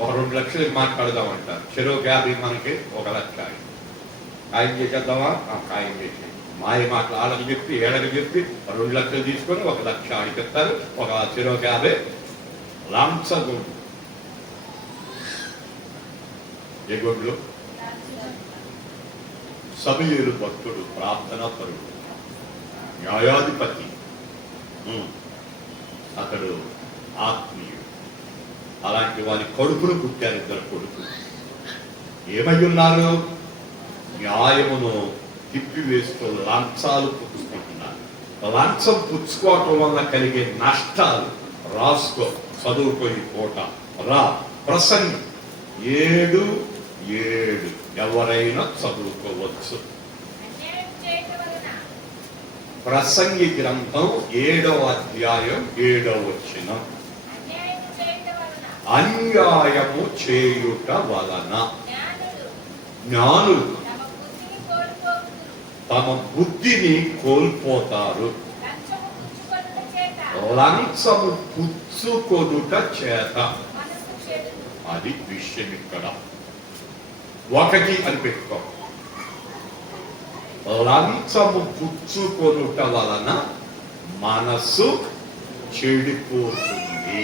ఒక 2 లక్షలకి మాట్లాడదామంటారు. చెరో 50 మనకి 1 లక్ష ఖాయం చేసేద్దామా? ఖాయం చేసి మాయ మాటలు ఆడకి చెప్పి ఏడకి చెప్పి 2 లక్షలు తీసుకొని 1 లక్ష ఆడికెత్తారు. ఒక చెరో 50 లంచగొండు. ఏ గొడ్లు? సమూయేలు భక్తుడు, ప్రార్థనా పరుడు, న్యాయాధిపతి. అతడు ఆత్మీయుడు. అలాంటి వారి కొడుకులు పుట్టారు, 2 కొడుకులు. ఏమై ఉన్నారు? న్యాయమును తిప్పివేస్తూ లంచాలు పుచ్చుకుంటున్నారు. లంచం పుచ్చుకోవటం వల్ల కలిగే నష్టాలు రాసుకో, చదువుకొని పూట రా. ప్రసంగి 7:7 ఎవరైనా చదువుకోవచ్చు. ప్రసంగి గ్రంథం 7వ అధ్యాయం 7వ వచనం. అన్యాయము చేయుట వలన జ్ఞానులు తమ బుద్ధిని కోల్పోతారు. లంచము పుచ్చుకొనుట చేత. అది విషయం ఇక్కడ. 1 అని పెట్టుకో. లంచము పుచ్చుకొనుట వలన మనస్సు చెడిపోతుంది.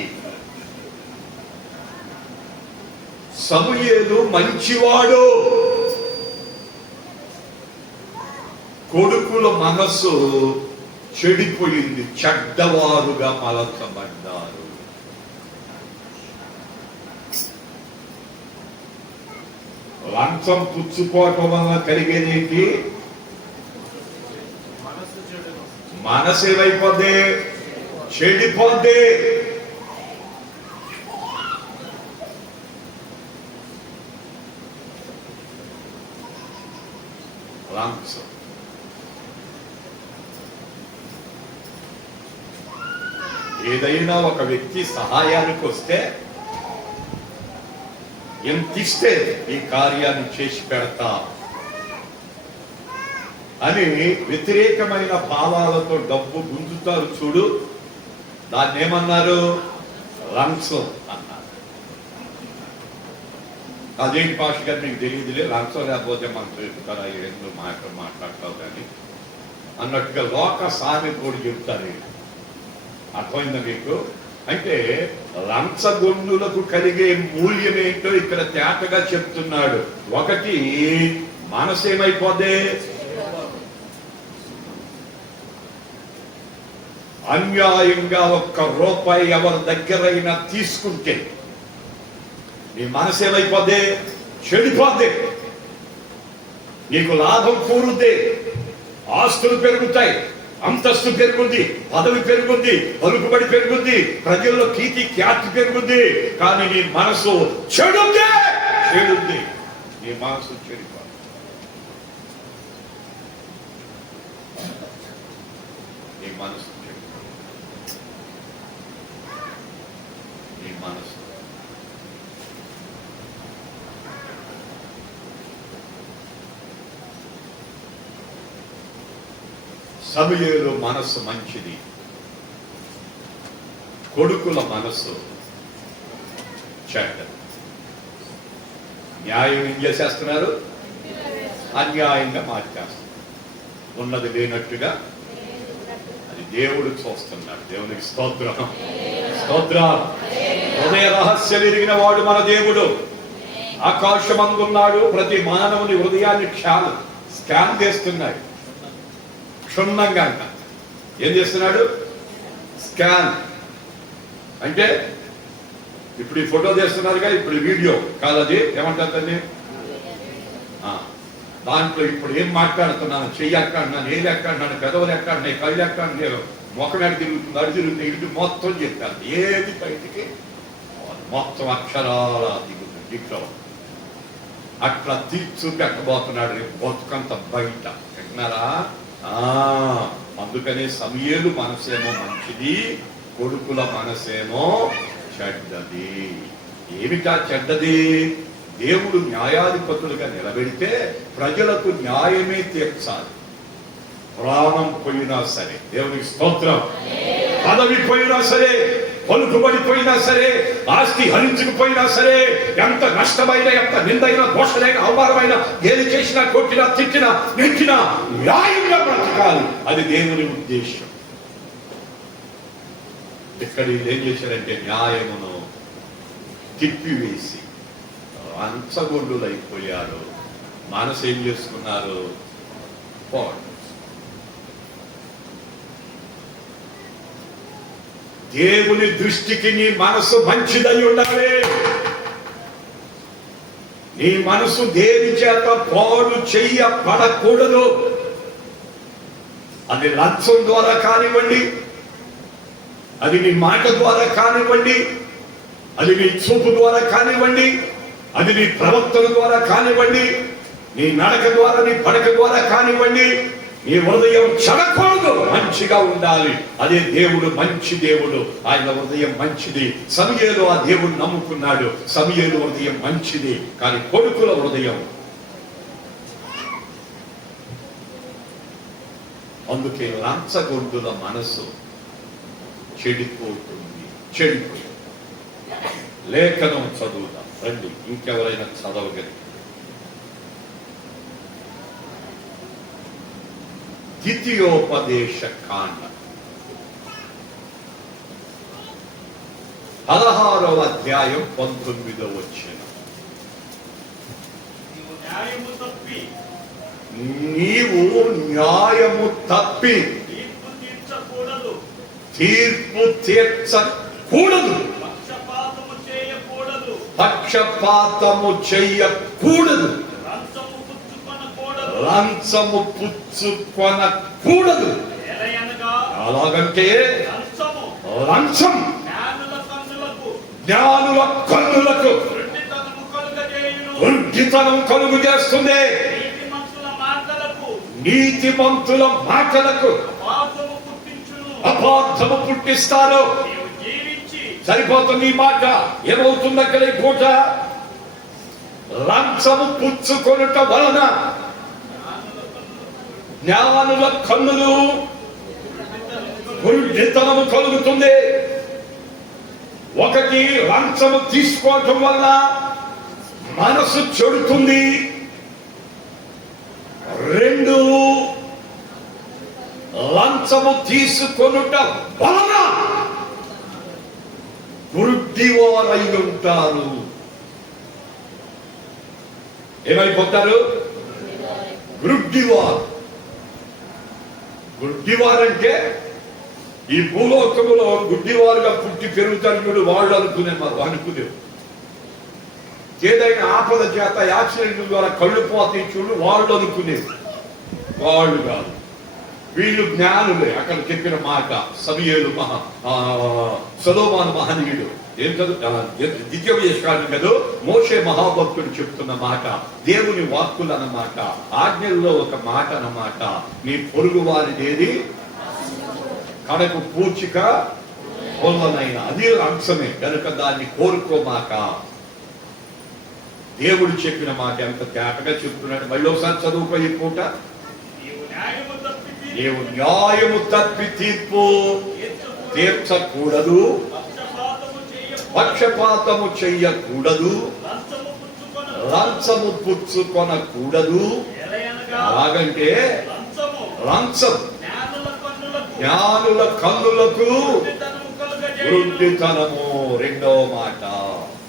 సమూయేలు మంచివాడు. కొడుకుల మనస్సు చెడిపోయింది, చెడ్డవారుగా మలచబడ్డారు. లంచం పుచ్చుకోవటం వల్ల కలిగేదేంటి? మనసు ఏమైపోద్ది? చెడిపోద్ది. లంచం ఏదైనా ఒక వ్యక్తి సహాయానికి వస్తే, ఎంత ఇస్తే ఈ కార్యాన్ని చేసి పెడతా అని వ్యతిరేకమైన భావాలతో డబ్బు గుంజుతారు చూడు, దాన్ని ఏమన్నారు? లంచం అన్నారు. అదేంటి భాష గారు మీకు తెలియదులే, లంచం లేకపోతే మనకు చెప్తారా, ఎందుకు మాట్లాడతావు కానీ అన్నట్టుగా లోక సామెత కూడా చెప్తారు. అర్థమైందా మీకు? అంటే లంచగొండులకు కలిగే మూల్యం ఏంటో ఇక్కడ తేటగా చెప్తున్నాడు. 1 మనసు ఏమైపోదే? అన్యాయంగా 1 రూపాయి ఎవరి దగ్గరైనా తీసుకుంటే నీ మనసు ఏమైపోదే? చెడిపోద్ది. నీకు లాభం కూరుద్ది, ఆస్తులు పెరుగుతాయి, అంతస్తు పెరుగుద్ది, పదవి పెరుగుద్ది, పలుకుబడి పెరుగుద్ది, ప్రజల్లో కీర్తి ఖ్యాతి పెరుగుద్ది. కానీ నీ మనసు చెడుంది. నీ మనసు చెడిపోదు. నీ మనసు చెడిపోదు. నీ మనసు సమూయేలు మనస్సు మంచిది, కొడుకుల మనస్సు చెడ్డది. న్యాయం ఏం చేసేస్తున్నారు? అన్యాయంగా మార్చేస్తున్నారు. ఉన్నది లేనట్టుగా. అది దేవుడు చూస్తున్నాడు. దేవునికి స్తోత్రం, స్తోత్రం. హృదయ రహస్యం ఎరిగిన వాడు మన దేవుడు. ఆకాశమందున్నాడు, ప్రతి మానవుని హృదయాన్ని స్కాన్ చేస్తున్నాడు. క్షుణ్ణంగా అంట. ఏం చేస్తున్నాడు? స్కాన్. అంటే ఇప్పుడు ఈ ఫోటో తీస్తున్నారుగా, ఇప్పుడు వీడియో కాదు, అది ఏమంటారు దాన్ని? దాంట్లో ఇప్పుడు ఏం మాట్లాడుతున్నాను, చెయ్యి ఎక్కడున్నాను, ఏది ఎక్కడున్నాను, పెదవులు ఎక్కడున్నాయి, కళ్ళు ఎక్కడున్నాయి, ముఖం ఎక్కడ తిరుగుతుంది, అడి తిరుగుతుంది, ఇటు మొత్తం చెప్పారు. ఏది బయటికి మొత్తం అక్షరాల దిగుతుంది దీంట్లో. అట్లా తీర్చు పెట్టబోతున్నాడు రేపు బతుకంత బయట. విన్నారా? అందుకనే సమూయేలు మనసేమో మంచిది, కొడుకుల మనసేమో చెడ్డది. ఏమిటా చెడ్డది? దేవుడు న్యాయాధిపతులుగా నిలబెడితే ప్రజలకు న్యాయమే తీర్చాలి. ప్రాణం పోయినా సరే, దేవునికి స్తోత్రం, పదవి పోయినా సరే, పలుకుబడిపోయినా సరే, ఆస్తి హరించుకుపోయినా సరే, ఎంత నష్టమైనా, ఎంత నిందైనా, దోషమైనా, అవమానమైనా, ఏది చేసినా, కొట్టినా, తిట్టినా, నెట్టినా న్యాయంగా బ్రతకాలి. అది దేవుని ఉద్దేశం. ఇక్కడ ఏం చేశారంటే న్యాయమును తిప్పివేసి లంచగొండులైపోయారు. మనసు ఏం చేసుకున్నారు? పాడు. దేవుని దృష్టికి నీ మనసు మంచిదై ఉండాలి. నీ మనసు దేని చేత పాడు చెయ్యబడకూడదు. అది లంచం ద్వారా కానివ్వండి, అది నీ మాట ద్వారా కానివ్వండి, అది నీ చూపు ద్వారా కానివ్వండి, అది నీ ప్రవర్తన ద్వారా కానివ్వండి, నీ నడక ద్వారా, నీ పడక ద్వారా కానివ్వండి. నీ హృదయం చెడకూడదు, మంచిగా ఉండాలి. అదే దేవుడు మంచి దేవుడు. ఆయన హృదయం మంచిది. సమూయేలు ఆ దేవుడు నమ్ముకున్నాడు. సమూయేలు హృదయం మంచిది, కానీ కొడుకుల హృదయం. అందుకే లంచగొండుల మనసు చెడిపోతుంది. లేఖనం చదువుతాం రండి, ఇంకెవరైనా చదవగలి. ద్వితీయోపదేశ కాండ 16వ అధ్యాయం 19వ వచనం. నీవు న్యాయము తప్పి తీర్పు తీర్చకూడదు, పక్షపాతము చేయకూడదు, లంచము పుచ్చుకొనకూడదు. అలాగంటే లంచం జ్ఞానుల కన్నులకు వృద్ధితనం కలుగు చేస్తుంది. నీతిమంతుల మాటలకు అపార్థము పుట్టిస్తారు. సరిపోతుంది ఈ మాట. ఏమవుతుంది అక్కడ ఈ పూట? లంచము పుచ్చుకొనుట వలన జ్ఞానుల కన్నులు గురుడితనము కలుగుతుంది. ఒకటి, లంచము తీసుకోవటం వల్ల మనసు చెడుతుంది. రెండు, లంచము తీసుకొనుట వలన గురుడివారై ఉంటారు. ఏమైపోతారు? గురుడివారు. గుడ్డివారంటే ఈ భూలోకములో గుడ్డివారుగా పుట్టి పెరుగుతారు. వాళ్ళు అనుకునేవారు. ఏదైనా ఆపద చేత యాక్సిడెంట్ ద్వారా కళ్ళు పోతే చూడు, వాళ్ళు అనుకునేది. వాళ్ళు కాదు, వీళ్ళు జ్ఞానులే. అక్కడ చెప్పిన మాట సమూయేలు సొలొమోను మహనీయుడు ఏం ద్వితీయోపదేశకాండం కదా, మోషే మహాభక్తుడు చెప్తున్న మాట, దేవుని వాక్కులు అన్నమాట, ఆజ్ఞల్లో ఒక మాట అన్నమాట. నీ పొరుగు వారిదేది కడకు పూచిక పొల్లనైనా అది అంశమే కనుక దాన్ని కోరుకోమాక. దేవుడు చెప్పిన మాట ఎంత తేటగా చెప్తున్నాడు. మళ్ళీ ఒకసారి చదువుకోయి పూట. నీవు న్యాయము తప్పి తీర్పు తీర్చకూడదు, పక్షపాతము చెయ్యకూడదు, లంచము పుచ్చుకొనకూడదు. అలాగంటే లంచం జ్ఞానుల కన్నులకు వృద్ధితనము. రెండవ మాట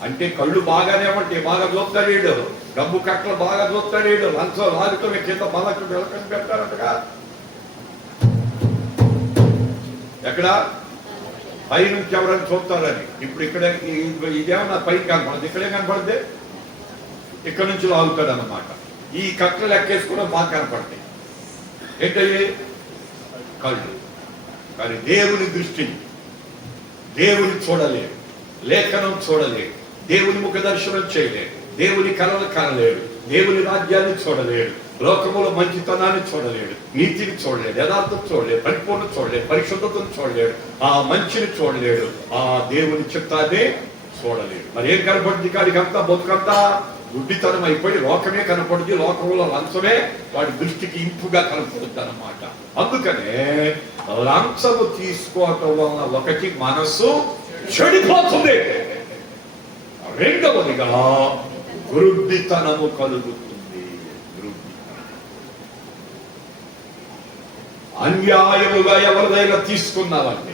అంటే కళ్ళు బాగానే ఉంటాయి, బాగా చూస్తాడు. గబ్బు కట్టలు బాగా చూస్తాడు. లంచం లాగుతూ కింద బలకు వెలకని పెడతారంటగా. ఎక్కడ? పైనుంచి ఎవరైనా చూస్తారని. ఇప్పుడు ఇక్కడ ఇదేమన్నా పైకి కనపడదు, ఇక్కడే కనపడితే ఇక్కడ నుంచి లాగుతాడు అన్నమాట. ఈ కట్టలు ఎక్కేసుకోవడం బాగా కనపడతాయి. ఏంటయ్యి? కళ్ళు. కానీ దేవుని దృష్టిని దేవుని చూడలేడు, లేఖనం చూడలేడు, దేవుని ముఖ దర్శనం చేయలేడు, దేవుని కళలు కనలేడు, దేవుని రాజ్యాన్ని చూడలేడు, లోకములో మంచితనాన్ని చూడలేడు, నీతిని చూడలేడు, యథార్థం చూడలేడు, పరిపూర్ణ చూడలేడు, పరిశుద్ధతను చూడలేడు, ఆ మంచిని చూడలేడు, ఆ దేవుని చిత్తాన్ని చూడలేడు. మరి ఏం కనపడుతుంది? కాడికంతా బతుకంతా గుడ్డితనం అయిపోయి లోకమే కనపడుతుంది. లోకంలో లంచమే వాడి దృష్టికి ఇంపుగా కనపడుతుంది అన్నమాట. అందుకనే లంచము తీసుకోవటం వలన ఒకటి మనసు చెడిపోతుంది, రెండవదిగా గురుడితనము కలుగుతుంది. అన్యాయముగా ఎవరిదైనా తీసుకున్నావంటే,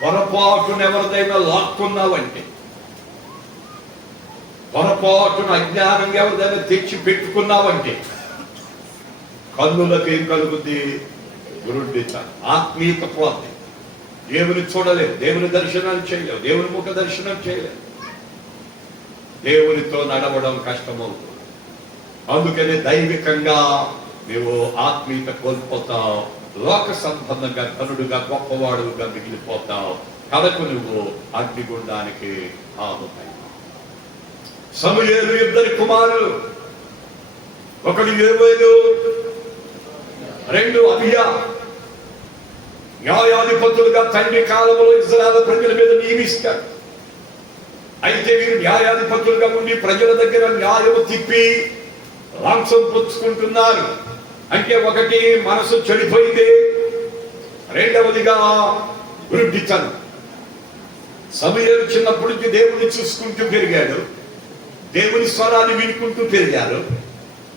పొరపాటును ఎవరిదైనా లాక్కున్నావంటే, పొరపాటును అజ్ఞానంగా ఎవరిదైనా తెచ్చి పెట్టుకున్నావంటే, కన్నులకు ఏం కలుగుద్ది? గురుడితనం. ఆత్మీయత పోతే దేవుని చూడలేవు, దేవుని దర్శనాలు చేయలేవు, దేవుని ముఖ దర్శనం చేయలేవు, దేవునితో నడవడం కష్టమవుతుంది. అందుకనే దైవికంగా నువ్వు ఆత్మీయత కోల్పోతావు, లోక సంబంధంగా ధనుడుగా గొప్పవాడుగా మిగిలిపోతావు. కడకు నువ్వు అగ్నిగుండానికి ఆవుతాయి. సమూయేలు ఇద్దరి కుమారులు, ఒకడు యోవేలు, రెండు అబియా. న్యాయాధిపతులుగా తండ్రి కాలంలో ఇశ్రాయేలు ప్రజల మీద నియమిస్తారు. అయితే వీరు న్యాయాధిపతులుగా ఉండి ప్రజల దగ్గర న్యాయము తిప్పి లంచం పుచ్చుకుంటున్నారు. అంటే ఒకటి మనసు చెడిపోయింది, రెండవదిగా వృద్ధితనం. సమూయేలు చిన్నప్పటి నుంచి దేవుని చూసుకుంటూ పెరిగాడు, దేవుని స్వరాన్ని వినుకుంటూ పెరిగారు.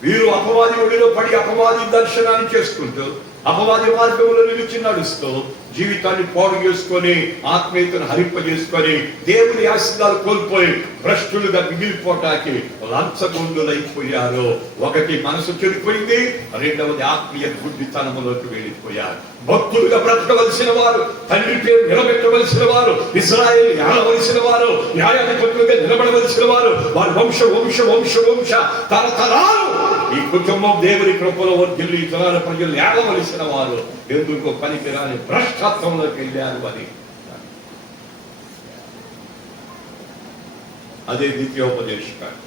వీరు అపవాది ఒడిలో పడి అపవాది దర్శనాన్ని చేసుకుంటూ అపవాది మార్గంలో నిలిచి నడుస్తూ జీవితాన్ని పాడు చేసుకొని ఆత్మీయతను హరింపజేసుకొని దేవుని ఆశీర్వాదాలు కోల్పోయి భ్రష్టులుగా మిగిలిపోటానికి లంచగొండులైపోయారు. ఒకటి మనసు చెడిపోయింది, రెండవది ఆత్మీయ గుడ్డితనములోకి వెళ్ళిపోయారు. భక్తులుగా బ్రతకవలసిన వారు, తండ్రి పేరు నిలబెట్టవలసిన వారు, ఇశ్రాయేలు ఏలవలసిన వారు, న్యాయాధిపతులుగా నిలబడవలసిన వారు, వారి వంశ వంశ వంశ వంశ తరతరాలు ఈ కుటుంబం దేవుని కృపలో వర్ధిల్లి ఈ తరాల ప్రజలు ఏలవలసిన వారు ఎందుకో పనికిరాని భ్రష్టత్వంలోకి వెళ్ళారు అని. అదే ద్వితీయోపదేశకాండం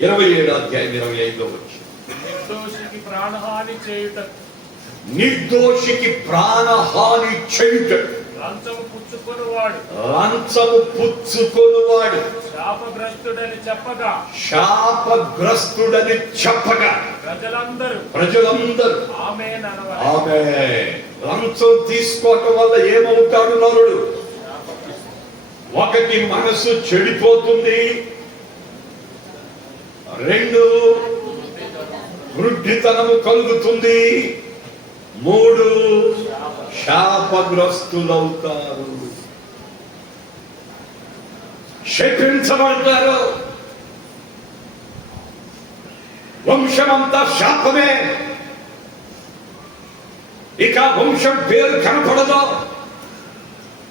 27వ అధ్యాయం 25వ వచనం. నిర్దోషికి ప్రాణహాని చేయుట, నిర్దోషికి ప్రాణహాని చేయుట, లంచము పుచ్చుకొనువాడు, లంచము పుచ్చుకొనువాడు శాపగ్రస్తుడని చెప్పగా, శాపగ్రస్తుడని చెప్పగా ప్రజలందరూ ఆమేన్ అనవాలి. ఆమేన్. లంచం తీసుకోవటం వల్ల ఏమవుతాడు నరుడు? ఒకటి మనసు చెడిపోతుంది, రెండు వృద్ధితనము కలుగుతుంది, మూడు శాపగ్రస్తులవుతారు, శపించబడతారు. వంశమంతా శాపమే. ఇక వంశం పేరు కనపడదు,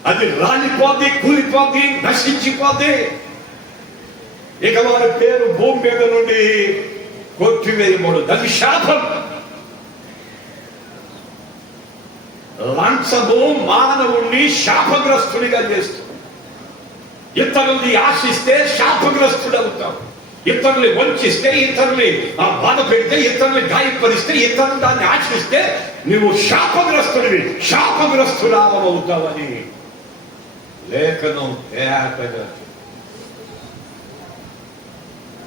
అది రాలిపోద్ది, కూలిపోద్ది, నశించిపోద్ది. ఇక వారి పేరు భూమి మీద నుండి కొట్టివేయబడు. అది శాపం. లంచము మానవుణ్ణి శాపగ్రస్తుడిగా చేస్తుంది. ఇతరుల్ని ఆశిస్తే శాపగ్రస్తుడు అవుతావు, ఇతరుల్ని వంచిస్తే, ఇతరుల్ని బాధ పెడితే, ఇతరుల్ని గాయపరిస్తే, ఇతరులు దాన్ని ఆశిస్తే నువ్వు శాపగ్రస్తుడివి, శాపగ్రస్తురావవుతావని లేఖనం తేటగా.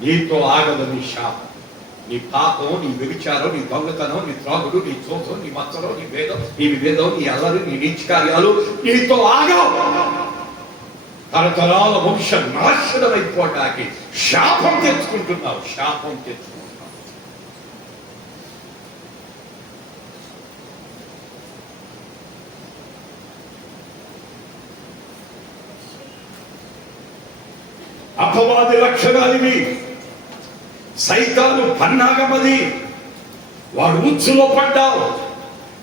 నీతో ఆగదు నీ శాపం, నీ పాపం, నీ వ్యభిచారం, నీ దొంగతనం, నీ త్రాగుడు, నీ చోసం, నీ మత్సరం, నీ విభేదం, నీ అల్లరి, నీ నీచ కార్యాలు నీతో ఆగవు. తరతరాల వంశ నాశనమైపోవటానికి శాపం తెచ్చుకుంటున్నావు, శాపం తెచ్చుకుంటున్నావు. అపవాది లక్షణాలివి. సైతాను పన్నాగమది. వాడు ఉచ్చులో పడ్డావు,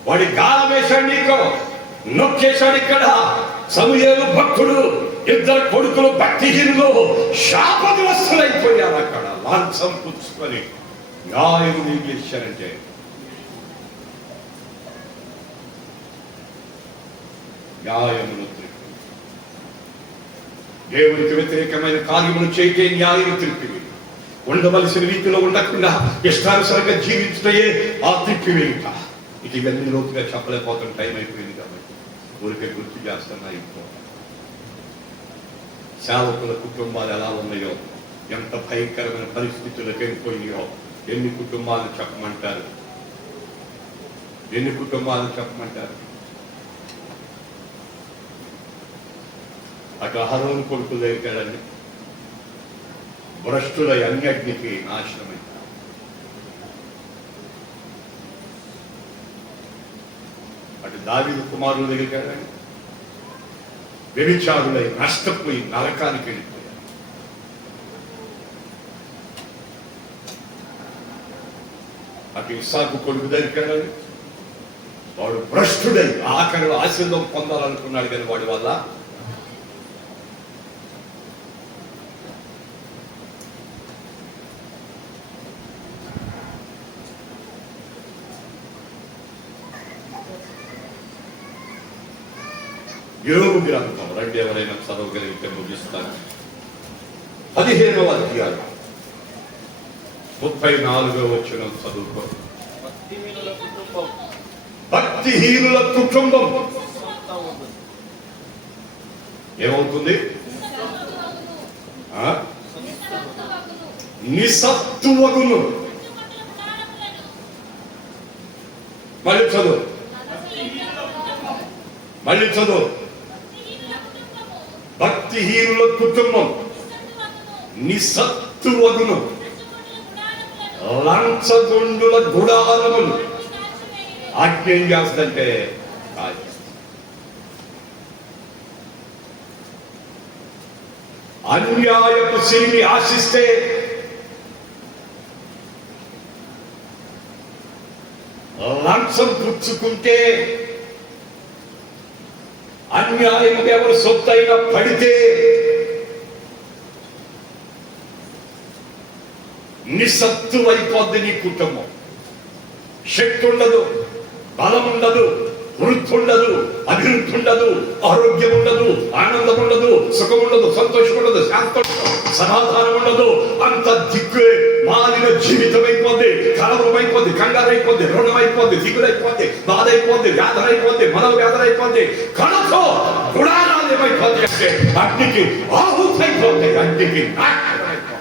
వాడి గాలం వేశాడు, నీకు నొక్కేశాడు. ఇక్కడ సమూయేలు భక్తుడు, ఇద్దరు కొడుకులు భక్తిహీనులు శాపగ్రస్తులైపోయారు. అక్కడ లాంఛం పుచ్చుకొని న్యాయం ఏం చేశారంటే న్యాయమును త్రిప్పి, దేవునికి వ్యతిరేకమైన కార్యములు చేయటే న్యాయము త్రిప్పివి. ఉండవలసిన రీతిలో ఉండకుండా ఇష్టానుసారంగా జీవించటయే ఆ త్రిప్పివేయుట. ఇక ఇవన్నీ లోతుగా చెప్పలేకపోతున్న టైం అయిపోయింది కాబట్టి ఊరికే గుర్తు చేస్తున్నా. ఇంకో సేవకుల కుటుంబాలు ఎలా ఉన్నాయో, ఎంత భయంకరమైన పరిస్థితులకు వెళ్ళిపోయినాయో, ఎన్ని కుటుంబాలు చెప్పమంటారు, ఎన్ని కుటుంబాలు చెప్పమంటారు. అటు అహరోను కొడుకులు దగ్గరండి భ్రష్టుల అన్నిటికి నాశనమైంది. అటు దావీదు కుమారుల దగ్గర వ్యభిచారులై నష్టపోయి నరకానికి వెళ్ళిపోయారు. అటు ఇస్సాకు కొడుకు దగ్గరికి వెళ్ళాలి. వాడు భ్రష్టుడై ఆఖరిలో ఆశీర్వాదం పొందాలనుకున్నాడు, కానీ వాడి వల్ల యోబు గ్రంథం రండి, ఎవరైనా చదవగలిగితే ముగిస్తాను. 15వ అధ్యాయం 34వ వచనం చదువుకో. భక్తిహీనుల కుటుంబం భక్తిహీనుల కుటుంబం సొంతమగును. ఏమవుతుంది? నిస్సత్తువగును. మళ్ళీ చదువు, మళ్ళీ చదువు. భక్తిహీనుల కుటుంబం నిస్సత్తువగును, లంచగొండుల గుడారములు. ఆజ్ఞ ఏం చేస్తుందంటే అన్యాయపు సిరిని ఆశిస్తే లంచం పుచ్చుకుంటే అన్యాయం ఎవరు సొత్తైనా పడితే నిస్సత్తు అయిపోద్ది నీ కుటుంబం. శక్తి ఉండదు, బలం ఉండదు, వృద్ధి ఉండదు, అభివృద్ధి ఉండదు, ఆరోగ్యం ఉండదు, ఆనందం ఉండదు, సుఖం ఉండదు, సంతోషం ఉండదు, శాంతం సమాధానం ఉండదు. అంత దిక్కు మాలిన జీవితం అయిపోద్ది, కలవరం అయిపోద్ది, కంగారు అయిపోద్ది, రుణం అయిపోద్ది, దిగులైపోద్ది, బాధ అయిపోద్ది, వ్యాధులు అయిపోద్ది, మనో వ్యాధులు అయిపోద్ది. కళతో గుడారాలు ఏమైపోద్ది అంటే అగ్నికి ఆహుతి అయిపోద్ది, అగ్నికి నాశనం అయిపోద్ది.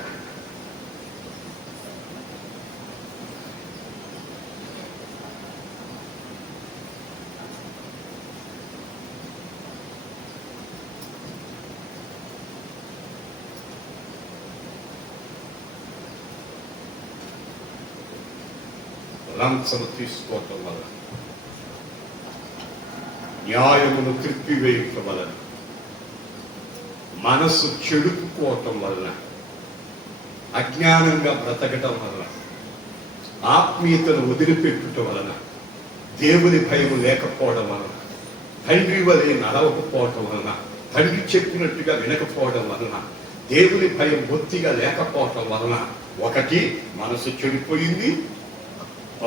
లంచము తీసుకోవటం వలన, న్యాయమును త్రిప్పివేయటం వలన, మనస్సు చెడుపుకోవటం వలన, అజ్ఞానంగా బ్రతకటం వలన, ఆత్మీయతను వదిలిపెట్టడం వలన, దేవుని భయం లేకపోవడం వలన, తండ్రి వలె నడవకపోవటం వలన, తండ్రి చెప్పినట్టుగా వినకపోవడం వలన, దేవుని భయం బొత్తిగా లేకపోవటం వలన, ఒకటి మనసు చెడిపోయింది,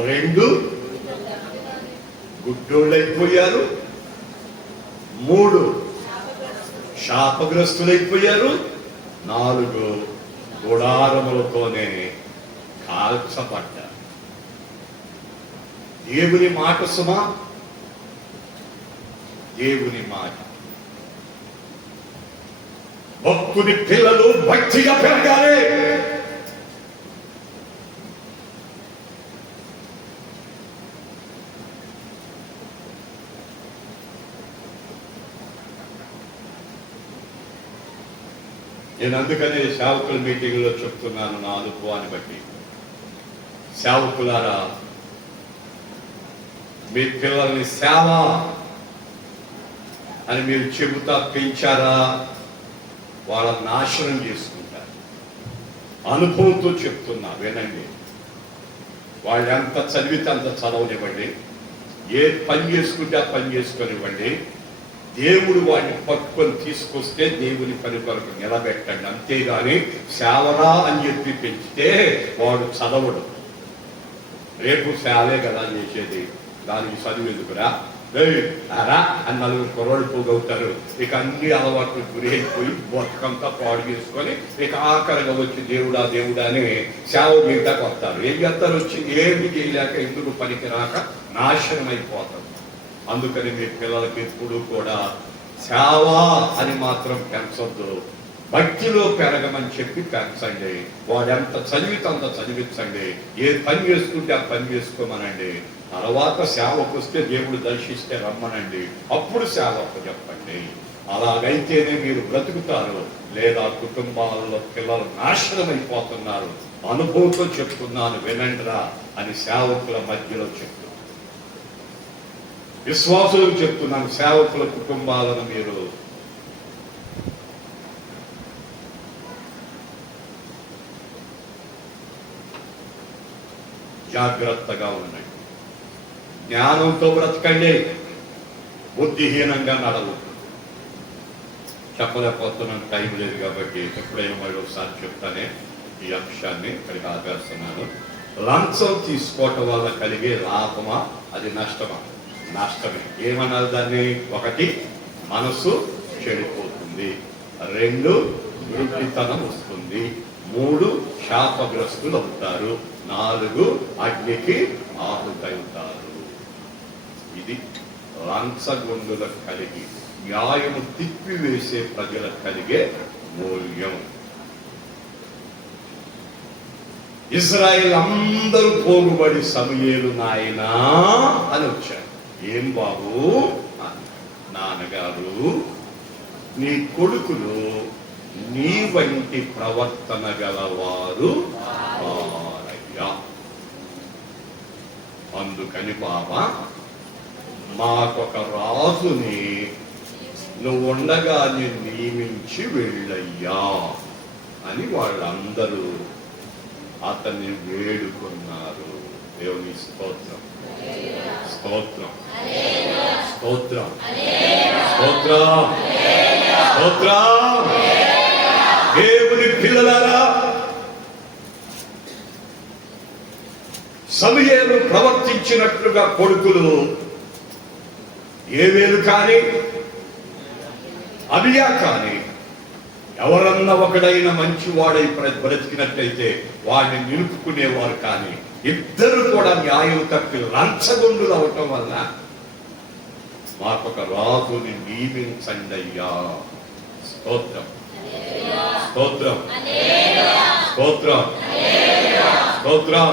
2 గుడ్డోళ్ళైపోయారు, 3 శాపగ్రస్తులైపోయారు, 4 గుడారములతోనే కాల్చబడ్డారు. దేవుని మాట సుమా, దేవుని మాట. భక్తుని పిల్లలు భక్తిగా పెరగాలి. నేను అందుకనే సేవకుల మీటింగ్లో చెప్తున్నాను, నా అనుభవాన్ని బట్టి. సేవకులారా, మీ పిల్లల్ని సేవ అని మీరు చెబుతా పెంచారా, వాళ్ళ నాశనం చేసుకుంటారు. అనుభవంతో చెప్తున్నా, వినండి. వాళ్ళు ఎంత చదివితే అంత చదవనివ్వండి, ఏ పని చేసుకుంటే ఆ పని చేసుకొనివ్వండి. దేవుడు వాడిని పట్టుకొని తీసుకొస్తే దేవుని పని కొరకు నిలబెట్టండి. అంతేగాని సేవరా అని చెప్పి పెంచితే వాడు చదవడు. రేపు సేవే కదా చేసేది, దానికి చదువు ఎందుకురా అరా అని 4 కుర్రోళ్ళు పోగవుతారు. ఇక అన్ని అలవాట్లు గురి అయిపోయి బతుకంతా పాడు చేసుకొని ఇక ఆఖరిగా వచ్చి దేవుడా దేవుడా అని సేవ చేయటానికి వస్తారు. ఏం చేస్తారు? వచ్చి ఏమి చేయలేక, ఎందుకు పనికి రాక నాశనం అయిపోతారు. అందుకని మీ పిల్లలకి ఎప్పుడు కూడా సేవ అని మాత్రం పెంచొద్దు, భక్తిలో పెరగమని చెప్పి పెంచండి. వాడు ఎంత చదివితే అంత చదివించండి. ఏ పని చేసుకుంటే ఆ పని చేసుకోమనండి. తర్వాత సేవకు వస్తే దేవుడు దర్శిస్తే రమ్మనండి. అప్పుడు సేవకు చెప్పండి. అలాగైతేనే మీరు బ్రతుకుతారు. లేదా కుటుంబాలలో పిల్లలు నాశనం అయిపోతున్నారు. అనుభవంతో చెప్తున్నాను, వినండిరా అని సేవకుల మధ్యలో చెప్తున్నాను. విశ్వాసులకు చెప్తున్నాను, సేవకుల కుటుంబాలను మీరు జాగ్రత్తగా ఉండండి. జ్ఞానంతో బ్రతకండి, బుద్ధిహీనంగా నడవద్దు. చెప్పలేకపోతున్నాను, టైం లేదు కాబట్టి ఎప్పుడైనా మళ్ళీ ఒకసారి చెప్తానే ఈ అంశాన్ని ఇక్కడికి ఆపేస్తున్నాను. లంచం తీసుకోవటం వల్ల కలిగే లాభమా, అది నష్టమా? నష్టమే. ఏమన్నారు దాన్ని? 1, మనసు చెడిపోతుంది. 2, వృద్ధితనం వస్తుంది. 3, శాపగ్రస్తులు అవుతారు. 4, అగ్నికి ఆహుతవుతారు. ఇది లంచగొండులకు కలిగి న్యాయము తిప్పివేసే ప్రజలకు కలిగే మూల్యం. ఇజ్రాయేల్ అందరూ పోగుబడి సమూయేలు నాయనా అని వచ్చారు. ఏం బాబు? నాన్నగారు, నీ కొడుకులు నీ వంటి ప్రవర్తన గలవారు కారయ్యా. అందుకని బాబా, మాకొక రాజుని నువ్వు ఉండగానే నియమించి వెళ్ళయ్యా అని వాళ్ళందరూ అతన్ని వేడుకున్నారు. దేవుని స్తోత్రం, స్తోత్రం, స్తోత్రం, స్తోత్రం, స్తోత్రం. దేవుని పిల్లలారా, సమూయేలు ప్రవర్తించినట్లుగా కొడుకులు ఏవేలు కానీ అబియా కానీ ఎవరన్నా ఒకడైనా మంచివాడై బ్రతికినట్లయితే వాడిని నిలుపుకునేవారు. కానీ ఇద్దరు కూడా న్యాయం తప్పి లంచగొండులు అవటం వల్ల మాకొక రాజుని నియమించండి అయ్యా. స్తోత్రం, స్తోత్రం, స్తోత్రం, స్తోత్రం.